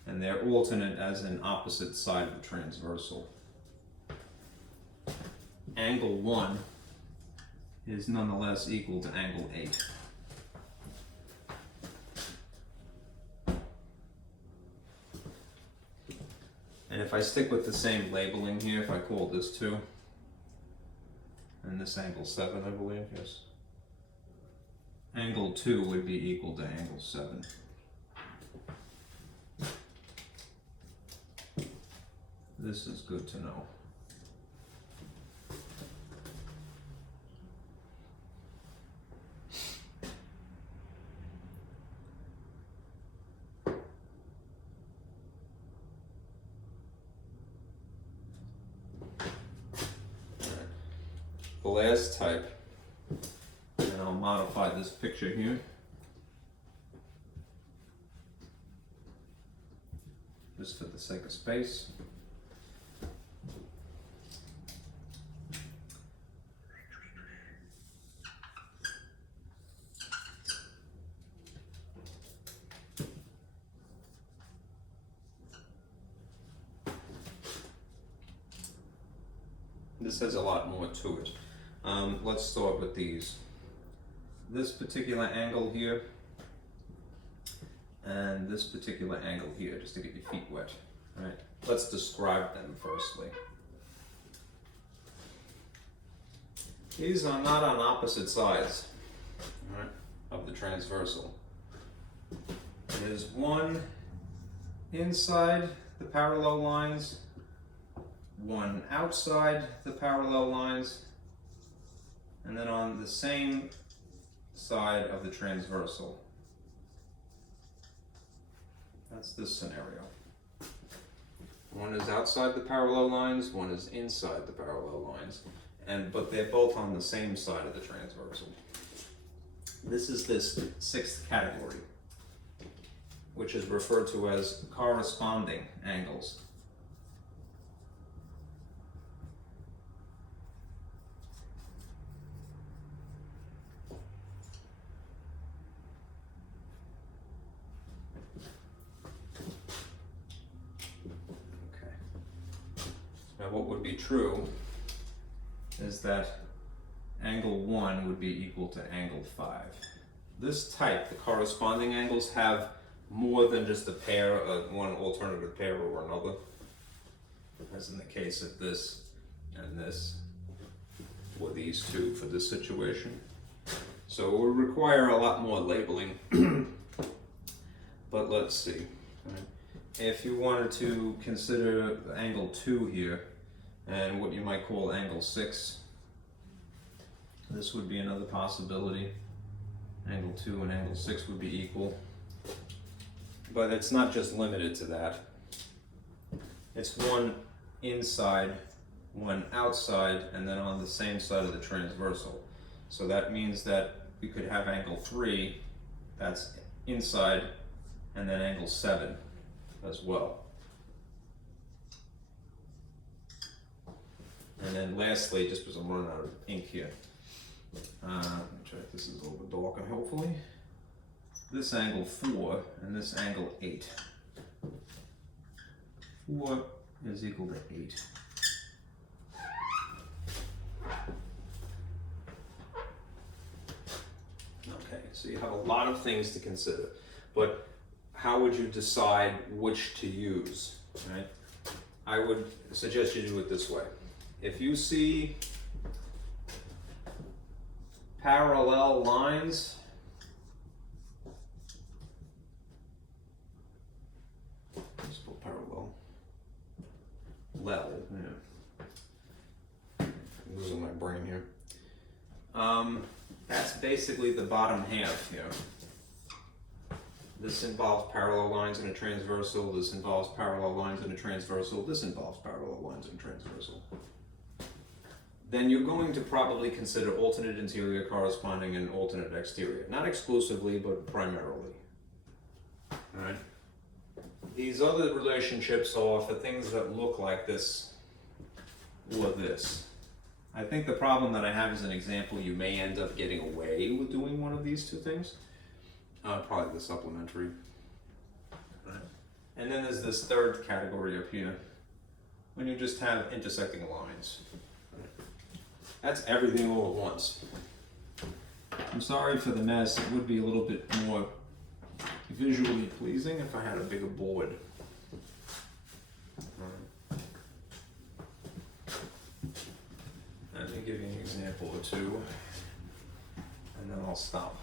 and they're alternate as in opposite side of the transversal. Angle 1 is nonetheless equal to angle 8. And if I stick with the same labeling here, if I call this 2, and this angle 7, I believe, yes. Angle 2 would be equal to angle 7. This is good to know. The last type, and I'll modify this picture here. Just for the sake of space. This has a lot more to it. Let's start with these. This particular angle here and this particular angle here, just to get your feet wet. All right. Let's describe them firstly. These are not on opposite sides, all right, of the transversal. There's one inside the parallel lines, one outside the parallel lines, and then on the same side of the transversal. That's this scenario. One is outside the parallel lines, one is inside the parallel lines, but they're both on the same side of the transversal. This is this sixth category, which is referred to as corresponding angles. What would be true is that angle 1 would be equal to angle 5. This type, the corresponding angles, have more than just a pair, one alternative pair or another, as in the case of this and this, or these two for this situation. So it would require a lot more labeling, but let's see. If you wanted to consider angle 2 here, and what you might call angle 6, This would be another possibility. Angle 2 and angle 6 would be equal. But it's not just limited to that. It's one inside, one outside, and then on the same side of the transversal. So that means that we could have angle 3, that's inside, and then angle 7 as well. And then lastly, just because I'm running out of ink here, let me try if this is a little bit darker, hopefully. This angle 4 and this angle 8. 4 is equal to 8. Okay, so you have a lot of things to consider, but how would you decide which to use, right? I would suggest you do it this way. If you see parallel lines, let's put parallel, yeah. I'm losing my brain here. That's basically the bottom half here. This involves parallel lines in a transversal, this involves parallel lines in a transversal, this involves parallel lines in a transversal. Then you're going to probably consider alternate interior corresponding an alternate exterior. Not exclusively, but primarily. Alright? These other relationships are for things that look like this or this. I think the problem that I have is an example, you may end up getting away with doing one of these two things. Probably the supplementary. Right. And then there's this third category up here, when you just have intersecting lines. That's everything all at once. I'm sorry for the mess, it would be a little bit more visually pleasing if I had a bigger board. Let me give you an example or two, and then I'll stop.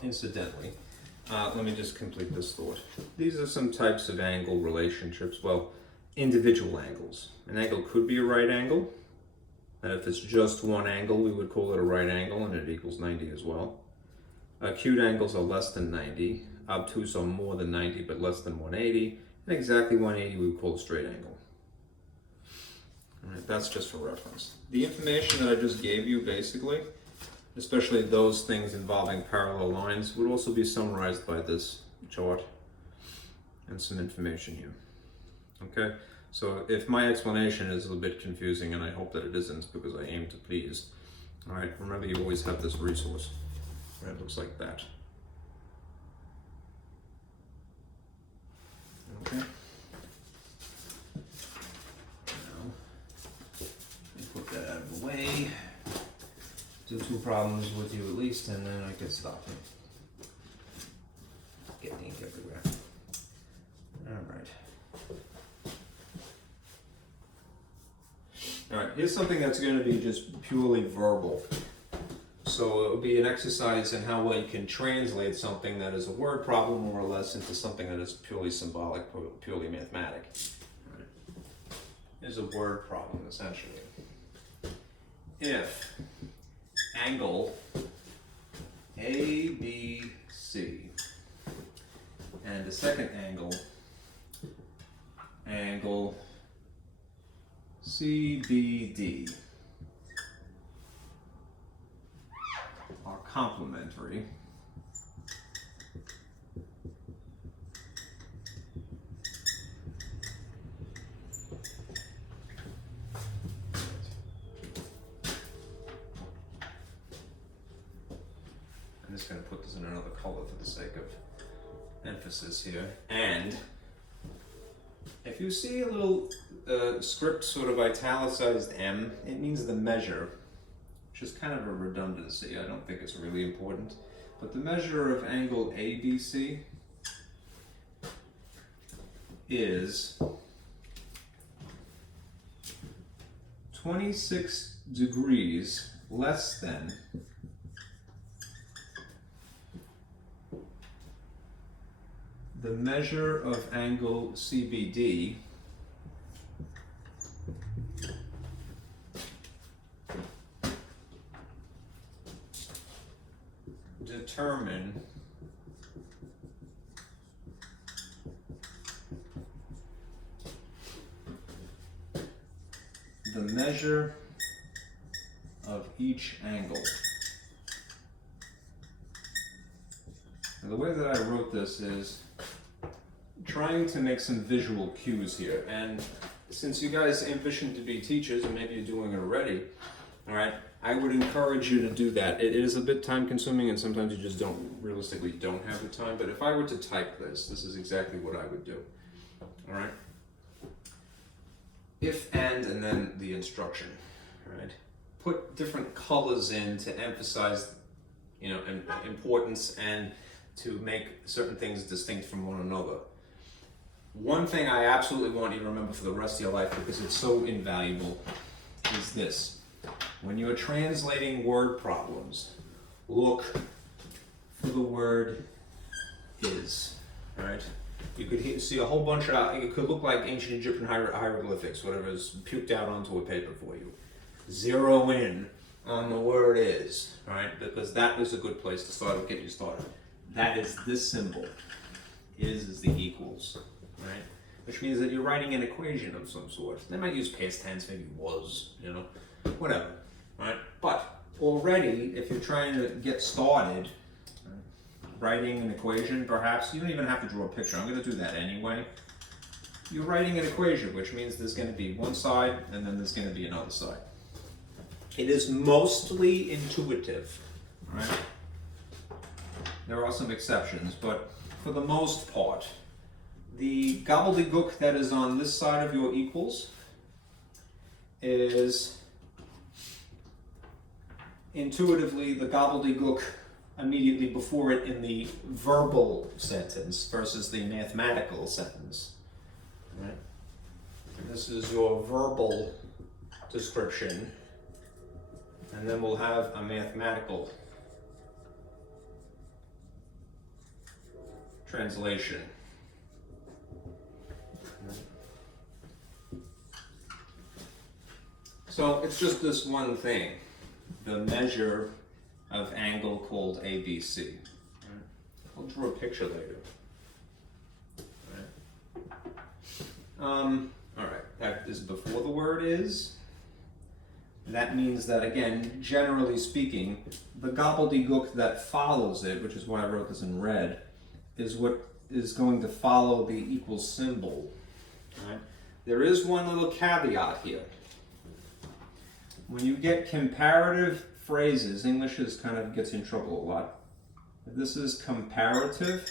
Incidentally, let me just complete this thought. These are some types of angle relationships, well, individual angles. An angle could be a right angle, and if it's just one angle, we would call it a right angle, and it equals 90 as well. Acute angles are less than 90, obtuse are more than 90, but less than 180, and exactly 180 we would call a straight angle. All right, that's just for reference. The information that I just gave you, basically, especially those things involving parallel lines, would also be summarized by this chart and some information here. Okay, so if my explanation is a bit confusing, and I hope that it isn't because I aim to please, all right, remember you always have this resource. Right, it looks like that. Okay. Now, let me put that out of the way. Do two problems with you at least, and then I can stop him. Getting ink everywhere. Alright, here's something that's going to be just purely verbal. So it will be an exercise in how well you can translate something that is a word problem more or less into something that is purely symbolic, purely mathematic. Right. Here's a word problem, essentially. If angle ABC and the second angle, angle CBD, are complementary, I'm just going to put this in another color for the sake of emphasis here. And if you see a little script sort of italicized M, it means the measure, which is kind of a redundancy. I don't think it's really important. But the measure of angle ABC is 26 degrees less than the measure of angle CBD determine the measure of each angle. Now, the way that I wrote this is trying to make some visual cues here, and since you guys ambition to be teachers, and maybe you're doing it already, all right, I would encourage you to do that. It is a bit time consuming, and sometimes you just realistically don't have the time, but if I were to type this is exactly what I would do, all right? If, and then the instruction, all right? Put different colors in to emphasize, you know, importance and to make certain things distinct from one another. One thing I absolutely want you to remember for the rest of your life, because it's so invaluable, is this. When you're translating word problems, look for the word is, right? You could see a whole bunch of, it could look like ancient Egyptian hieroglyphics, whatever is puked out onto a paper for you. Zero in on the word is, right? Because that is a good place to start to get you started. That is this symbol. Is the equals, right? Which means that you're writing an equation of some sort. They might use past tense, maybe was, you know, whatever, right? But already, if you're trying to get started, writing an equation, perhaps, you don't even have to draw a picture. I'm going to do that anyway. You're writing an equation, which means there's going to be one side, and then there's going to be another side. It is mostly intuitive, right? There are some exceptions, but for the most part, the gobbledygook that is on this side of your equals is intuitively the gobbledygook immediately before it in the verbal sentence versus the mathematical sentence. Right? And this is your verbal description, and then we'll have a mathematical translation. So it's just this one thing, the measure of angle called ABC. I'll draw a picture later. All right, that is before the word is. That means that, again, generally speaking, the gobbledygook that follows it, which is why I wrote this in red, is what is going to follow the equal symbol. Right? There is one little caveat here. When you get comparative phrases, English kind of gets in trouble a lot. If this is comparative,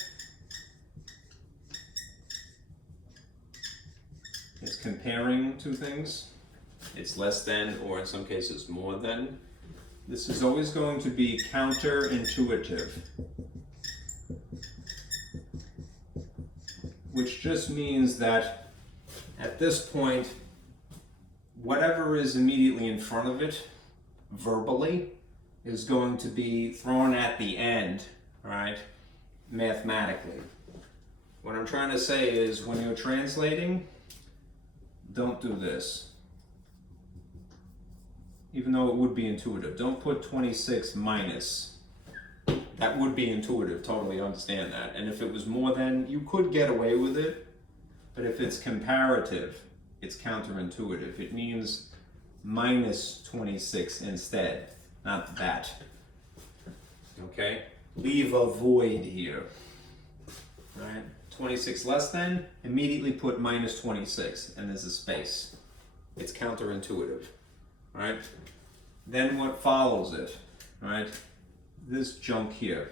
it's comparing two things. It's less than, or in some cases more than. This is always going to be counterintuitive, which just means that at this point, whatever is immediately in front of it, verbally, is going to be thrown at the end, right, mathematically. What I'm trying to say is, when you're translating, don't do this. Even though it would be intuitive. Don't put 26 minus. That would be intuitive, totally understand that. And if it was more than, you could get away with it. But if it's comparative, it's counterintuitive. It means minus 26 instead, not that. Okay? Leave a void here. Right? 26 less than, immediately put minus 26, and there's a space. It's counterintuitive. Right? Then what follows it? Right? This junk here.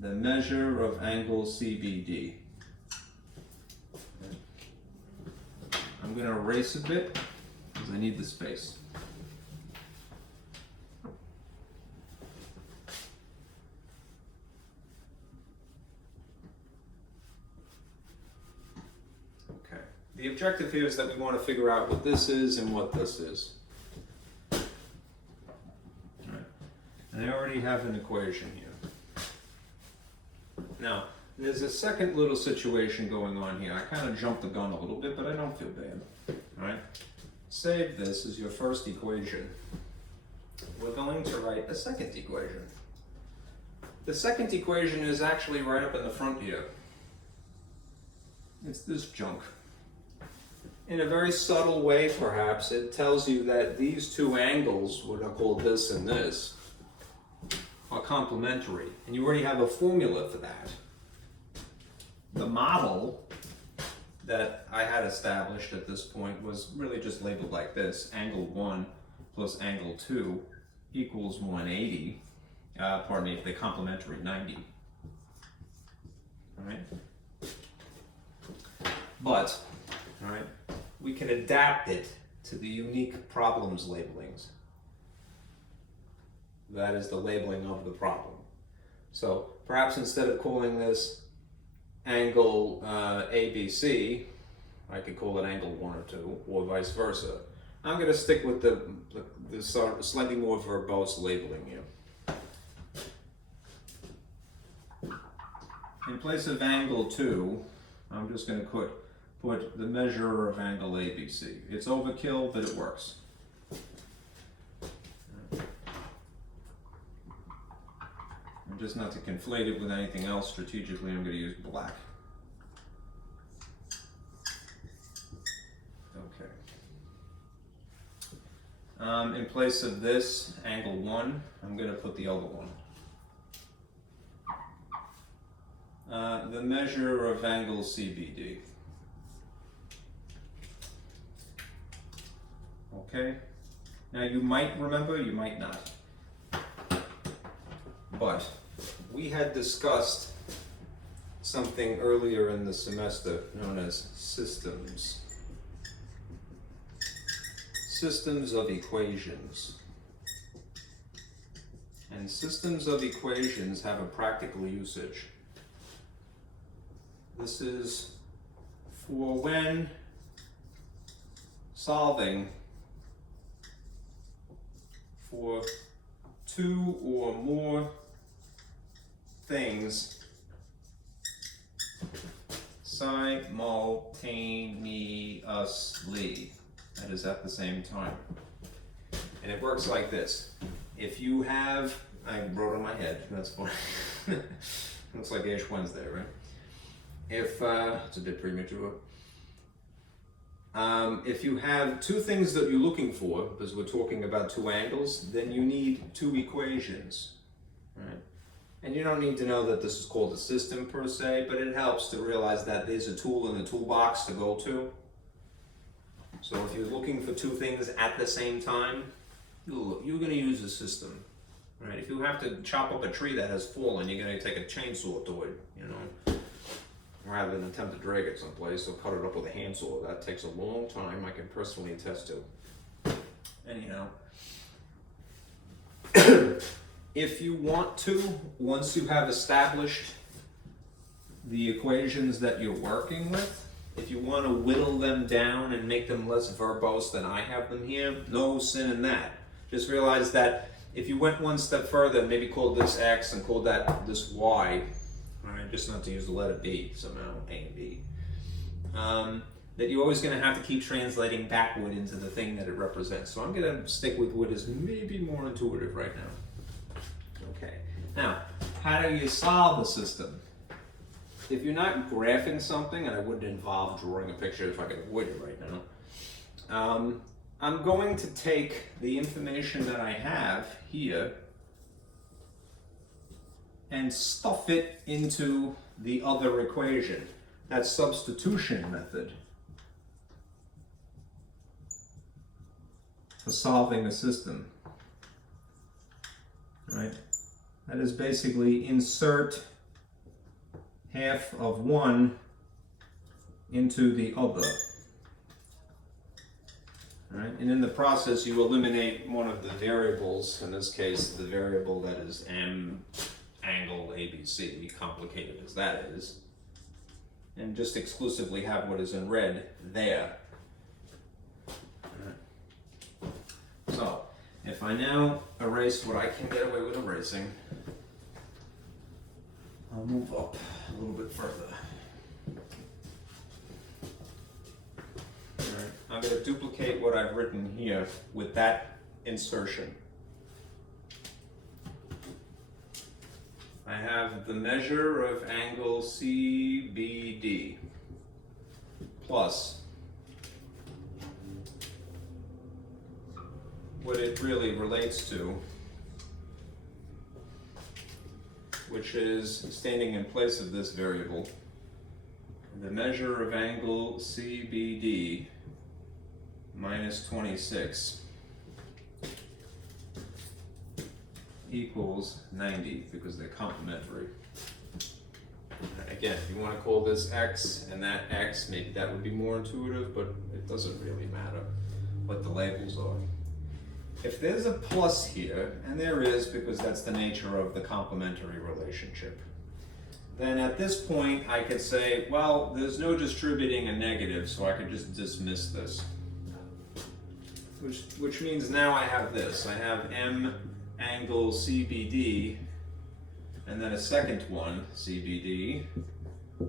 The measure of angle CBD. I'm going to erase a bit because I need the space. the objective here is that we want to figure out what this is and what this is. Right. And I already have an equation here. Now, there's a second little situation going on here. I kind of jumped the gun a little bit, but I don't feel bad. All right? Save this as your first equation. We're going to write a second equation. The second equation is actually right up in the front here. It's this junk. In a very subtle way, perhaps, it tells you that these two angles, what I call this and this, are complementary. And you already have a formula for that. The model that I had established at this point was really just labeled like this: angle 1 plus angle 2 equals 180. Pardon me, the complementary 90. All right? But, all right, we can adapt it to the unique problems labelings. That is the labeling of the problem. So perhaps instead of calling this angle ABC, I could call it angle 1 or 2, or vice versa. I'm going to stick with the slightly more verbose labeling here. In place of angle 2, I'm just going to put the measure of angle ABC. It's overkill, but it works. And just not to conflate it with anything else strategically, I'm going to use black. Okay. In place of this, angle 1, I'm going to put the other one. The measure of angle Cbd. Okay? Now you might remember, you might not. But we had discussed something earlier in the semester known as systems. Systems of equations. And systems of equations have a practical usage. This is for when solving for two or more things simultaneously, that is at the same time. And it works like this. If you have, I wrote on my head, that's fine. Looks like Ash Wednesday, right? If, it's a bit premature. If you have two things that you're looking for, because we're talking about two angles, then you need two equations, right? And you don't need to know that this is called a system per se, but it helps to realize that there's a tool in the toolbox to go to. So if you're looking for two things at the same time, you're going to use a system, right? If you have to chop up a tree that has fallen, you're going to take a chainsaw to it, you know, rather than attempt to drag it someplace or cut it up with a handsaw. That takes a long time, I can personally attest to. Anyhow, if you want to, once you have established the equations that you're working with, if you want to whittle them down and make them less verbose than I have them here, no sin in that. Just realize that if you went one step further, maybe called this X and called that this Y, alright, just not to use the letter B somehow, A and B, that you're always going to have to keep translating backward into the thing that it represents. So I'm going to stick with what is maybe more intuitive right now. Okay, now, how do you solve a system? If you're not graphing something, and I wouldn't involve drawing a picture if I could avoid it right now, I'm going to take the information that I have here and stuff it into the other equation. That substitution method for solving a system, right? That is basically insert half of one into the other. Right? And in the process, you eliminate one of the variables, in this case, the variable that is m angle ABC, complicated as that is. and just exclusively have what is in red there. So, if I now erase what I can get away with erasing, I'll move up a little bit further. Alright, I'm going to duplicate what I've written here with that insertion. I have the measure of angle CBD plus what it really relates to, which is standing in place of this variable. The measure of angle CBD minus 26 equals 90 because they're complementary. Again, if you want to call this x and that x, maybe that would be more intuitive, but it doesn't really matter what the labels are. If there's a plus here, and there is because that's the nature of the complementary relationship, then at this point I could say, well, there's no distributing a negative, so I could just dismiss this. Which means now I have this. I have M angle CBD, and then a second one, CBD,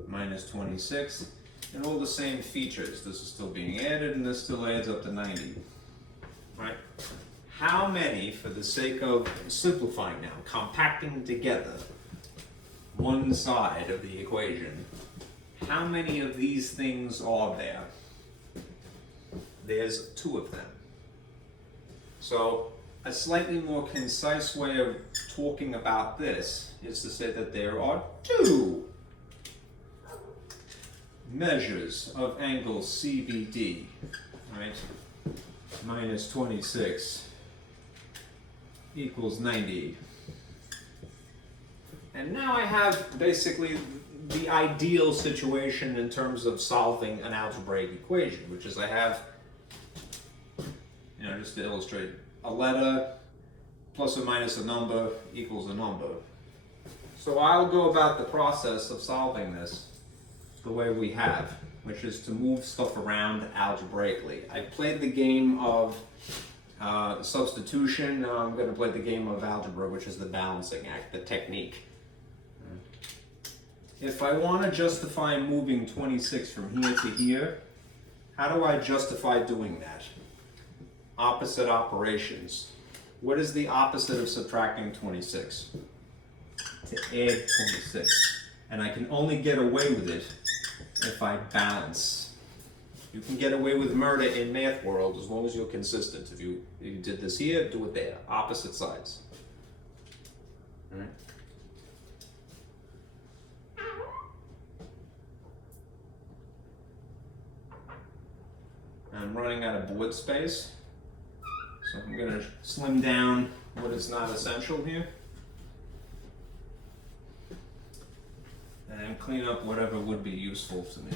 minus 26, and all the same features. This is still being added, and this still adds up to 90. Right? How many, for the sake of simplifying now, compacting together one side of the equation, how many of these things are there? There's 2 of them. So a slightly more concise way of talking about this is to say that there are 2 measures of angle CBD, right? Minus 26 equals 90. And now I have basically the ideal situation in terms of solving an algebraic equation, which is I have, just to illustrate, a letter plus or minus a number equals a number. So I'll go about the process of solving this the way we have, which is to move stuff around algebraically. I played the game of substitution. Now I'm going to play the game of algebra, which is the balancing act, the technique. If I want to justify moving 26 from here to here, how do I justify doing that? Opposite operations. What is the opposite of subtracting 26? To add 26. And I can only get away with it if I balance. You can get away with murder in math world as long as you're consistent. If you did this here, do it there. Opposite sides. All right. I'm running out of board space, so I'm going to slim down what is not essential here and clean up whatever would be useful to me.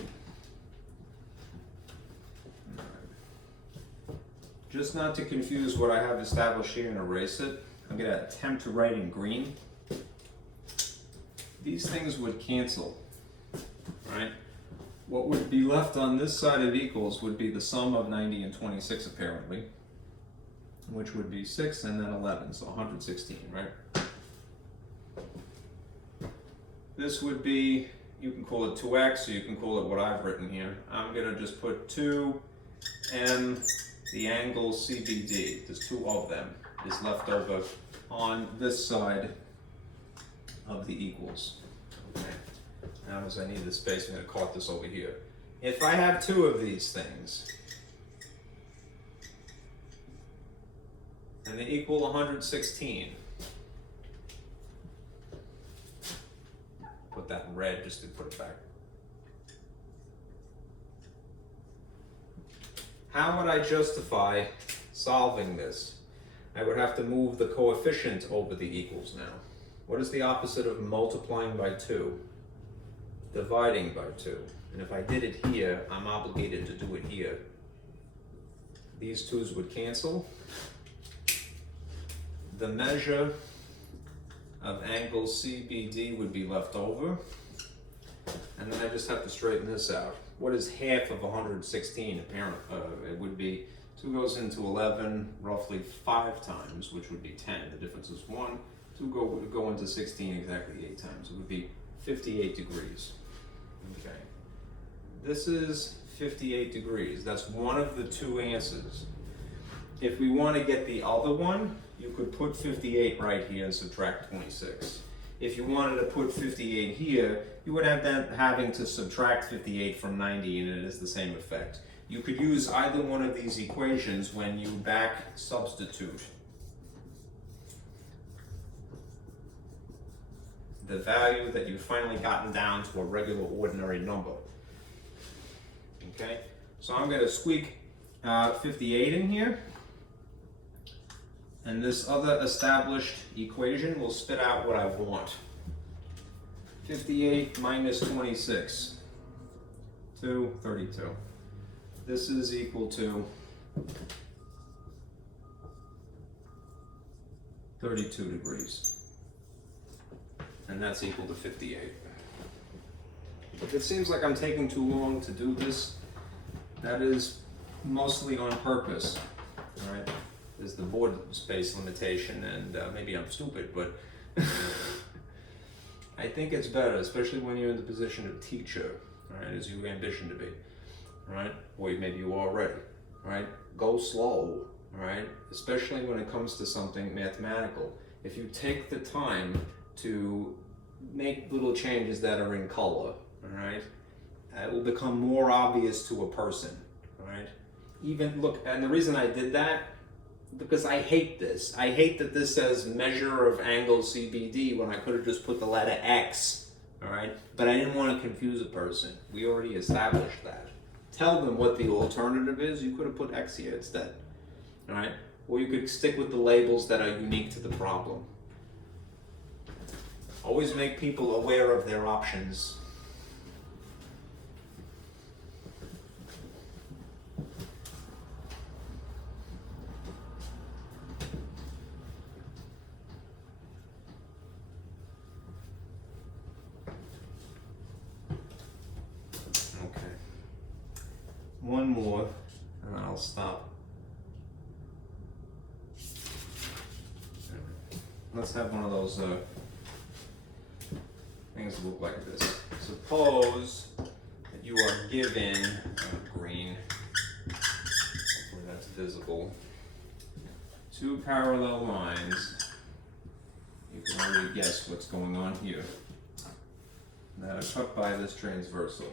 All right. Just not to confuse what I have established here and erase it, I'm going to attempt to write in green. These things would cancel, right? What would be left on this side of equals would be the sum of 90 and 26 apparently, which would be 6 and then 11, so 116, right? This would be, you can call it 2x, or you can call it what I've written here. I'm going to just put 2m, the angle CBD, there's 2 of them, is left over on this side of the equals. Okay. Now as I need the space, I'm going to cart this over here. If I have 2 of these things, and they equal 116, put that in red just to put it back. How would I justify solving this? I would have to move the coefficient over the equals now. What is the opposite of multiplying by 2? Dividing by 2. And if I did it here, I'm obligated to do it here. These 2's would cancel. The measure of angle CBD would be left over. And then I just have to straighten this out. What is half of 116? Apparently, it would be 2 goes into 11 roughly 5 times, which would be 10. The difference is 1. 2 go into 16 exactly 8 times. It would be 58 degrees. Okay. This is 58 degrees. That's one of the 2 answers. If we want to get the other one, you could put 58 right here and subtract 26. If you wanted to put 58 here, you would have that having to subtract 58 from 90, and it is the same effect. You could use either one of these equations when you back substitute the value that you've finally gotten down to a regular ordinary number. Okay, so I'm going to squeak 58 in here, and this other established equation will spit out what I want. 58 minus 26, 32. This is equal to 32 degrees. And that's equal to 58. If it seems like I'm taking too long to do this, that is mostly on purpose. All right? There's the board space limitation, and maybe I'm stupid, but I think it's better, especially when you're in the position of teacher, all right, as you ambition to be, all right? Or maybe you are already, all right? Go slow, all right? Especially when it comes to something mathematical. If you take the time to make little changes that are in color, all right, it will become more obvious to a person, all right? Even, look, and the reason I did that, because I hate this. I hate that this says measure of angle CBD when I could have just put the letter X, all right? But I didn't want to confuse a person. We already established that. Tell them what the alternative is. You could have put X here instead, all right? Or you could stick with the labels that are unique to the problem. Always make people aware of their options. One more, and then I'll stop. Let's have one of those things that look like this. Suppose that you are given green, hopefully that's visible, 2 parallel lines. You can already guess what's going on here. That are cut by this transversal.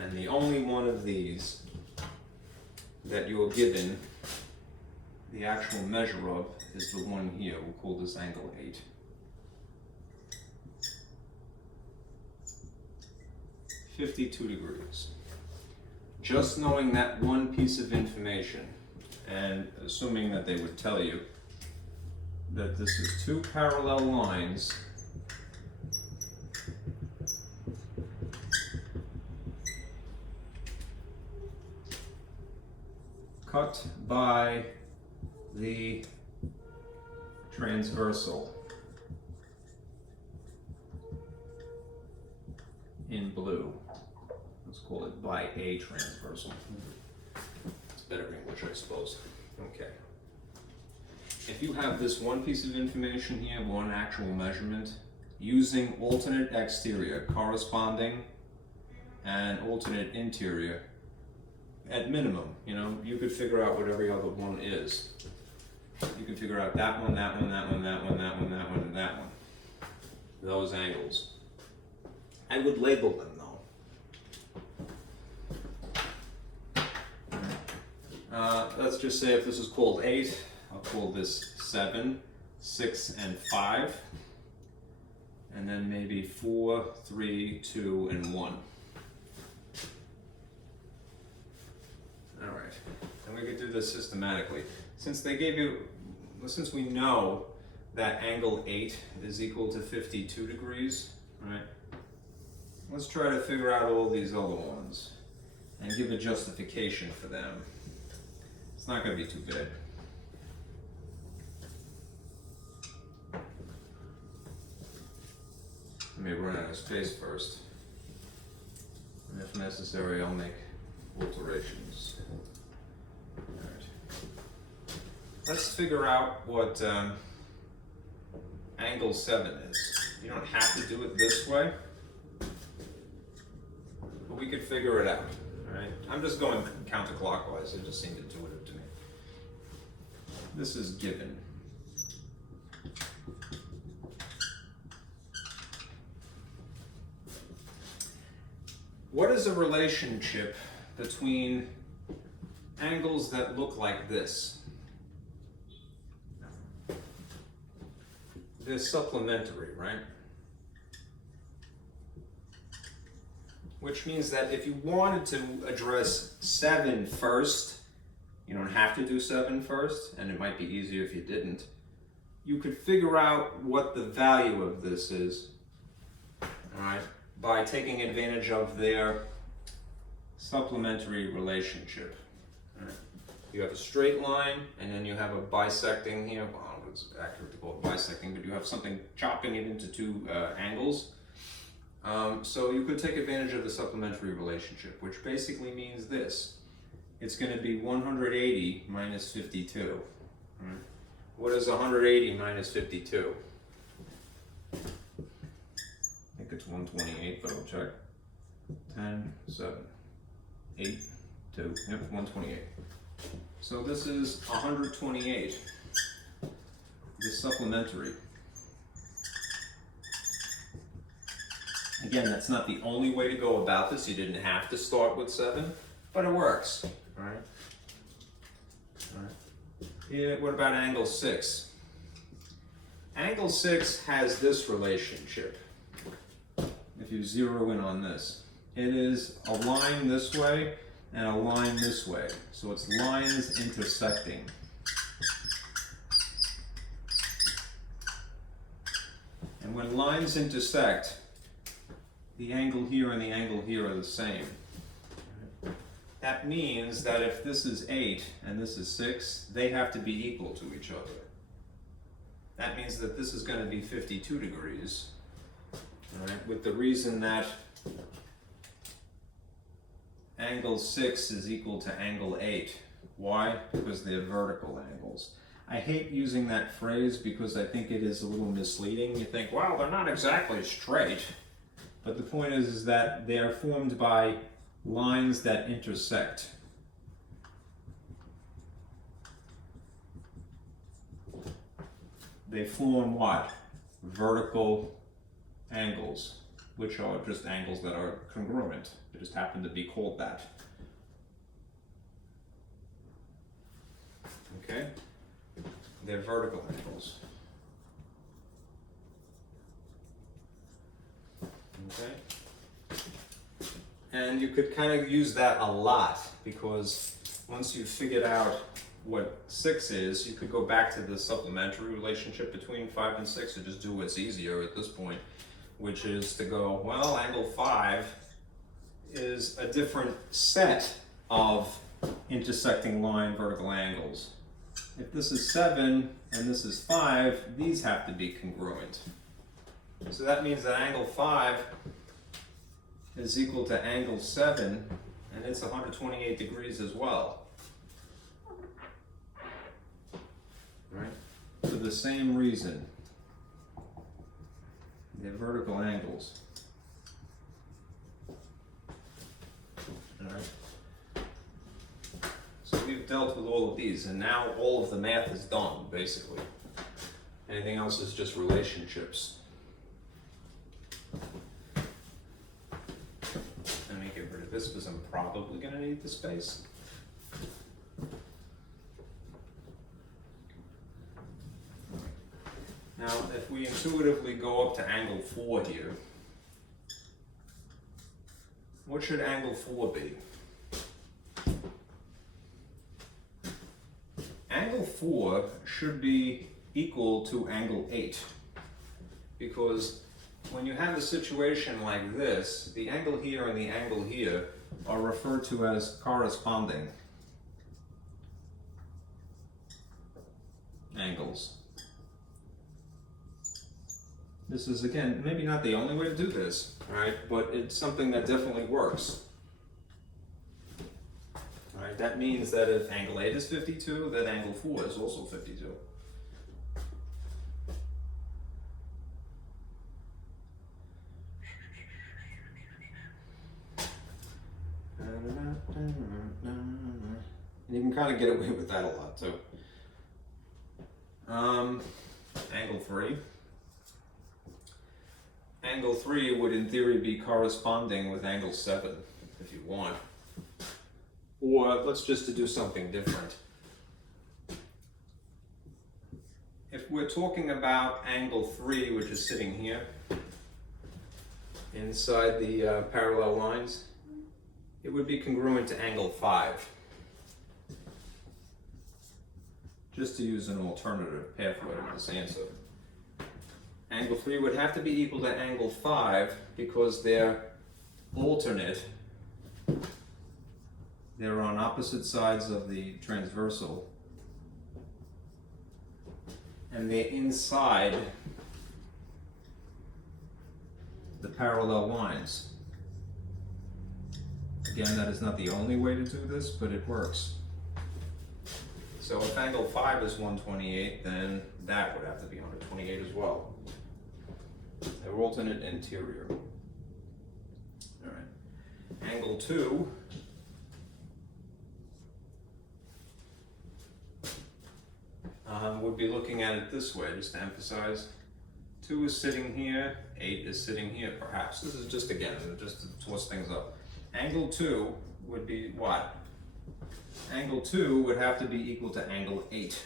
And the only one of these that you are given the actual measure of is the one here. We'll call this angle 8. (52 degrees). Just knowing that one piece of information, and assuming that they would tell you that this is 2 parallel lines cut by the transversal in blue. Let's call it by a transversal. It's better English, I suppose. Okay. If you have this one piece of information here, one actual measurement, using alternate exterior corresponding and alternate interior, at minimum, you know, you could figure out what every other one is. You can figure out that one, that one, that one, that one, that one, that one, and that one. Those angles. I would label them though. Let's just say if this is called 8, I'll call this 7, 6, and 5. And then maybe 4, 3, 2, and 1. All right, and we could do this systematically. Since they gave you, since we know that angle 8 is equal to 52 degrees, right? Let's try to figure out all these other ones and give a justification for them. not going to be too bad. Let me run out of space first. And if necessary, I'll make alterations. Alright. Let's figure out what angle 7 is. You don't have to do it this way, but we could figure it out. Alright? I'm just going counterclockwise. It just seemed intuitive to me. This is given. What is a relationship between angles that look like this? They're supplementary, right? Which means that if you wanted to address 7 first, you don't have to do 7 first, and it might be easier if you didn't. You could figure out what the value of this is, all right, by taking advantage of their supplementary relationship. All right. You have a straight line, and then you have a bisecting here. Well, I don't know if it's accurate to call it bisecting, but you have something chopping it into 2 angles. So you could take advantage of the supplementary relationship, which basically means this. It's going to be 180 minus 52. Right? What is 180 minus 52? I think it's 128, but I'll check. 10, 7, 8, 2. Yep, 128. So this is 128. The supplementary. Again, that's not the only way to go about this. You didn't have to start with 7, but it works. All right. All right. Yeah, what about angle 6? Angle 6 has this relationship. If you zero in on this, it is a line this way and a line this way. So it's lines intersecting. And when lines intersect, the angle here and the angle here are the same. That means that if this is 8 and this is 6, they have to be equal to each other. That means that this is going to be 52 degrees, right? With the reason that angle 6 is equal to angle 8. Why? Because they're vertical angles. I hate using that phrase because I think it is a little misleading. You think, well, they're not exactly straight. But the point is that they are formed by lines that intersect. They form what? Vertical angles, which are just angles that are congruent. They just happen to be called that. Okay? They're vertical angles. Okay? And you could kind of use that a lot because once you've figured out what 6 is, you could go back to the supplementary relationship between 5 and 6 and just do what's easier at this point, which is to go, well, angle 5 is a different set of intersecting line vertical angles. If this is 7 and this is 5, these have to be congruent. So that means that angle 5 is equal to angle 7, and it's 128 degrees as well. Right? For the same reason. They're vertical angles. Alright. So we've dealt with all of these, and now all of the math is done, basically. Anything else is just relationships. Let me get rid of this because I'm probably going to need the space. Now, if we intuitively go up to angle 4 here, what should angle 4 be? Angle 4 should be equal to angle 8, because when you have a situation like this, the angle here and the angle here are referred to as corresponding. angles. This is, again, maybe not the only way to do this, right? But it's something that definitely works. All right, that means that if angle 8 is 52, then angle 4 is also 52. And you can kind of get away with that a lot too. Angle 3. Angle 3 would in theory be corresponding with angle 7 if you want. Or let's just do something different. If we're talking about angle 3, which is sitting here inside the parallel lines, it would be congruent to angle 5. Just to use an alternative pathway to this answer. Angle 3 would have to be equal to angle 5 because they're alternate. They're on opposite sides of the transversal. And they're inside the parallel lines. Again, that is not the only way to do this, but it works. So if angle 5 is 128, then that would have to be 128 as well. They're alternate interior. All right. Angle 2 would be looking at it this way, just to emphasize. 2 is sitting here, 8 is sitting here, perhaps. This is just, again, just to toss things up. Angle 2 would be what? Angle 2 would have to be equal to angle 8.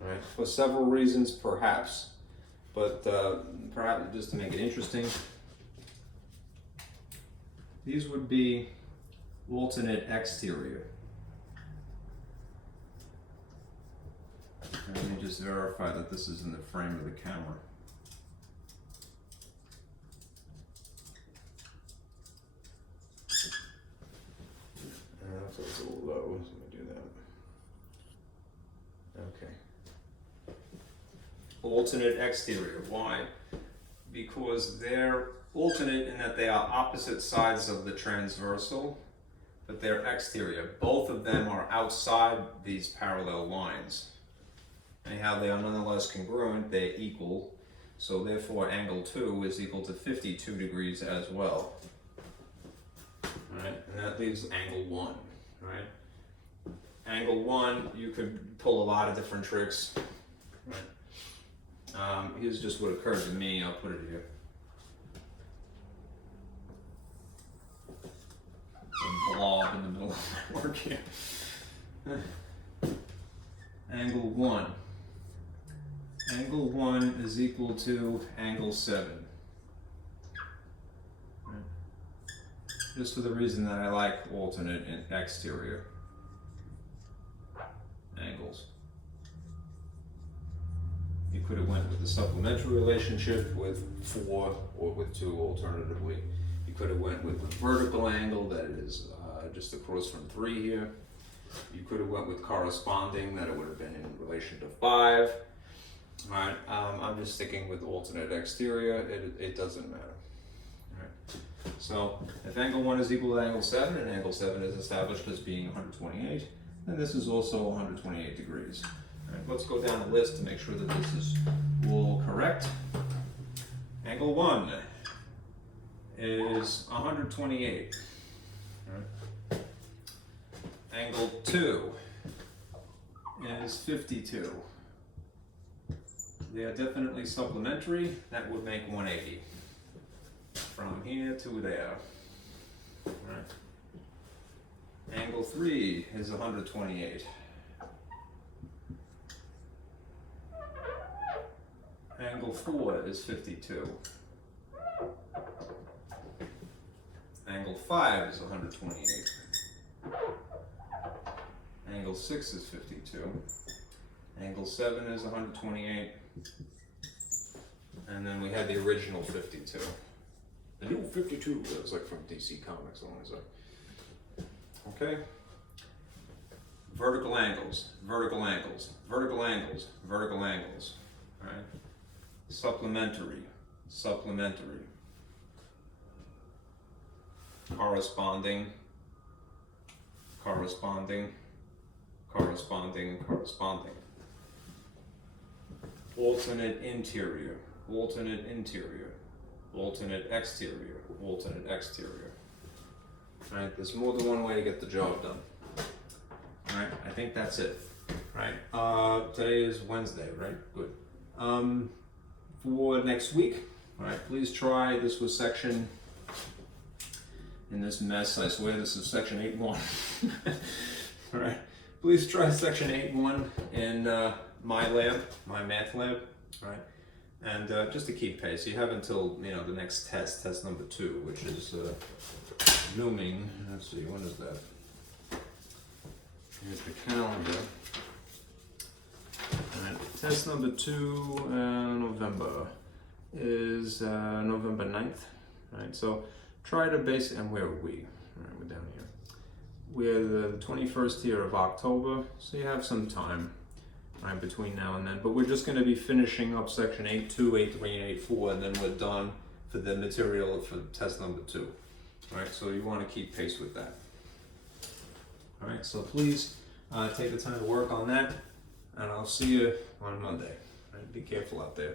All right, for several reasons, perhaps. But perhaps just to make it interesting, these would be alternate exterior. And let me just verify that this is in the frame of the camera. So it's a little low, so let me do that. Okay. Alternate exterior. Why? Because they're alternate in that they are opposite sides of the transversal, but they're exterior. Both of them are outside these parallel lines. Anyhow, they are nonetheless congruent, they're equal, so therefore angle 2 is equal to 52 degrees as well. Alright, and that leaves angle 1, right? Angle 1, you could pull a lot of different tricks. Right? Here's just what occurred to me, I'll put it here. A blob in the middle of my work here. Angle 1. Angle 1 is equal to angle 7. Right. Just for the reason that I like alternate and exterior angles. You could have went with the supplementary relationship with 4 or with 2 alternatively. You could have went with the vertical angle that is just across from 3 here. You could have went with corresponding, that it would have been in relation to 5. Alright, I'm just sticking with alternate exterior, it doesn't matter. Alright, so if angle 1 is equal to angle 7, and angle 7 is established as being 128, then this is also 128 degrees. Alright, let's go down the list to make sure that this is all correct. Angle 1 is 128. Alright. Angle 2 is 52. They are definitely supplementary. That would make 180. From here to there. Right. Angle 3 is 128. Angle 4 is 52. Angle 5 is 128. Angle 6 is 52. Angle 7 is 128. And then we had the original 52. The new 52, that was like from DC Comics, I want to say. Okay. vertical angles, vertical angles, vertical angles, vertical angles, right? Supplementary, supplementary, corresponding, corresponding, corresponding, corresponding. Alternate interior, alternate interior, alternate exterior, alternate exterior. Right, there's more than one way to get the job done. Right, I think that's it. Right, today is Wednesday, right? Good. For next week, all right, please try, this was section, in this mess, I swear this is section 8.1. All right, please try section 8.1 in my lab, my math lab, right? And just to keep pace, you have until, you know, the next test, test number 2, which is looming. Let's see, when is that? Here's the calendar. All right, test number 2, November, is November 9th, right? So try to base, and where are we? All right, we're down here. We're the 21st here of October, so you have some time, right, between now and then. But we're just going to be finishing up section 8.2, 8.3, and 8.4, and then we're done for the material for test number 2. All right, so you want to keep pace with that. All right, so please take the time to work on that, and I'll see you on Monday. All right, be careful out there.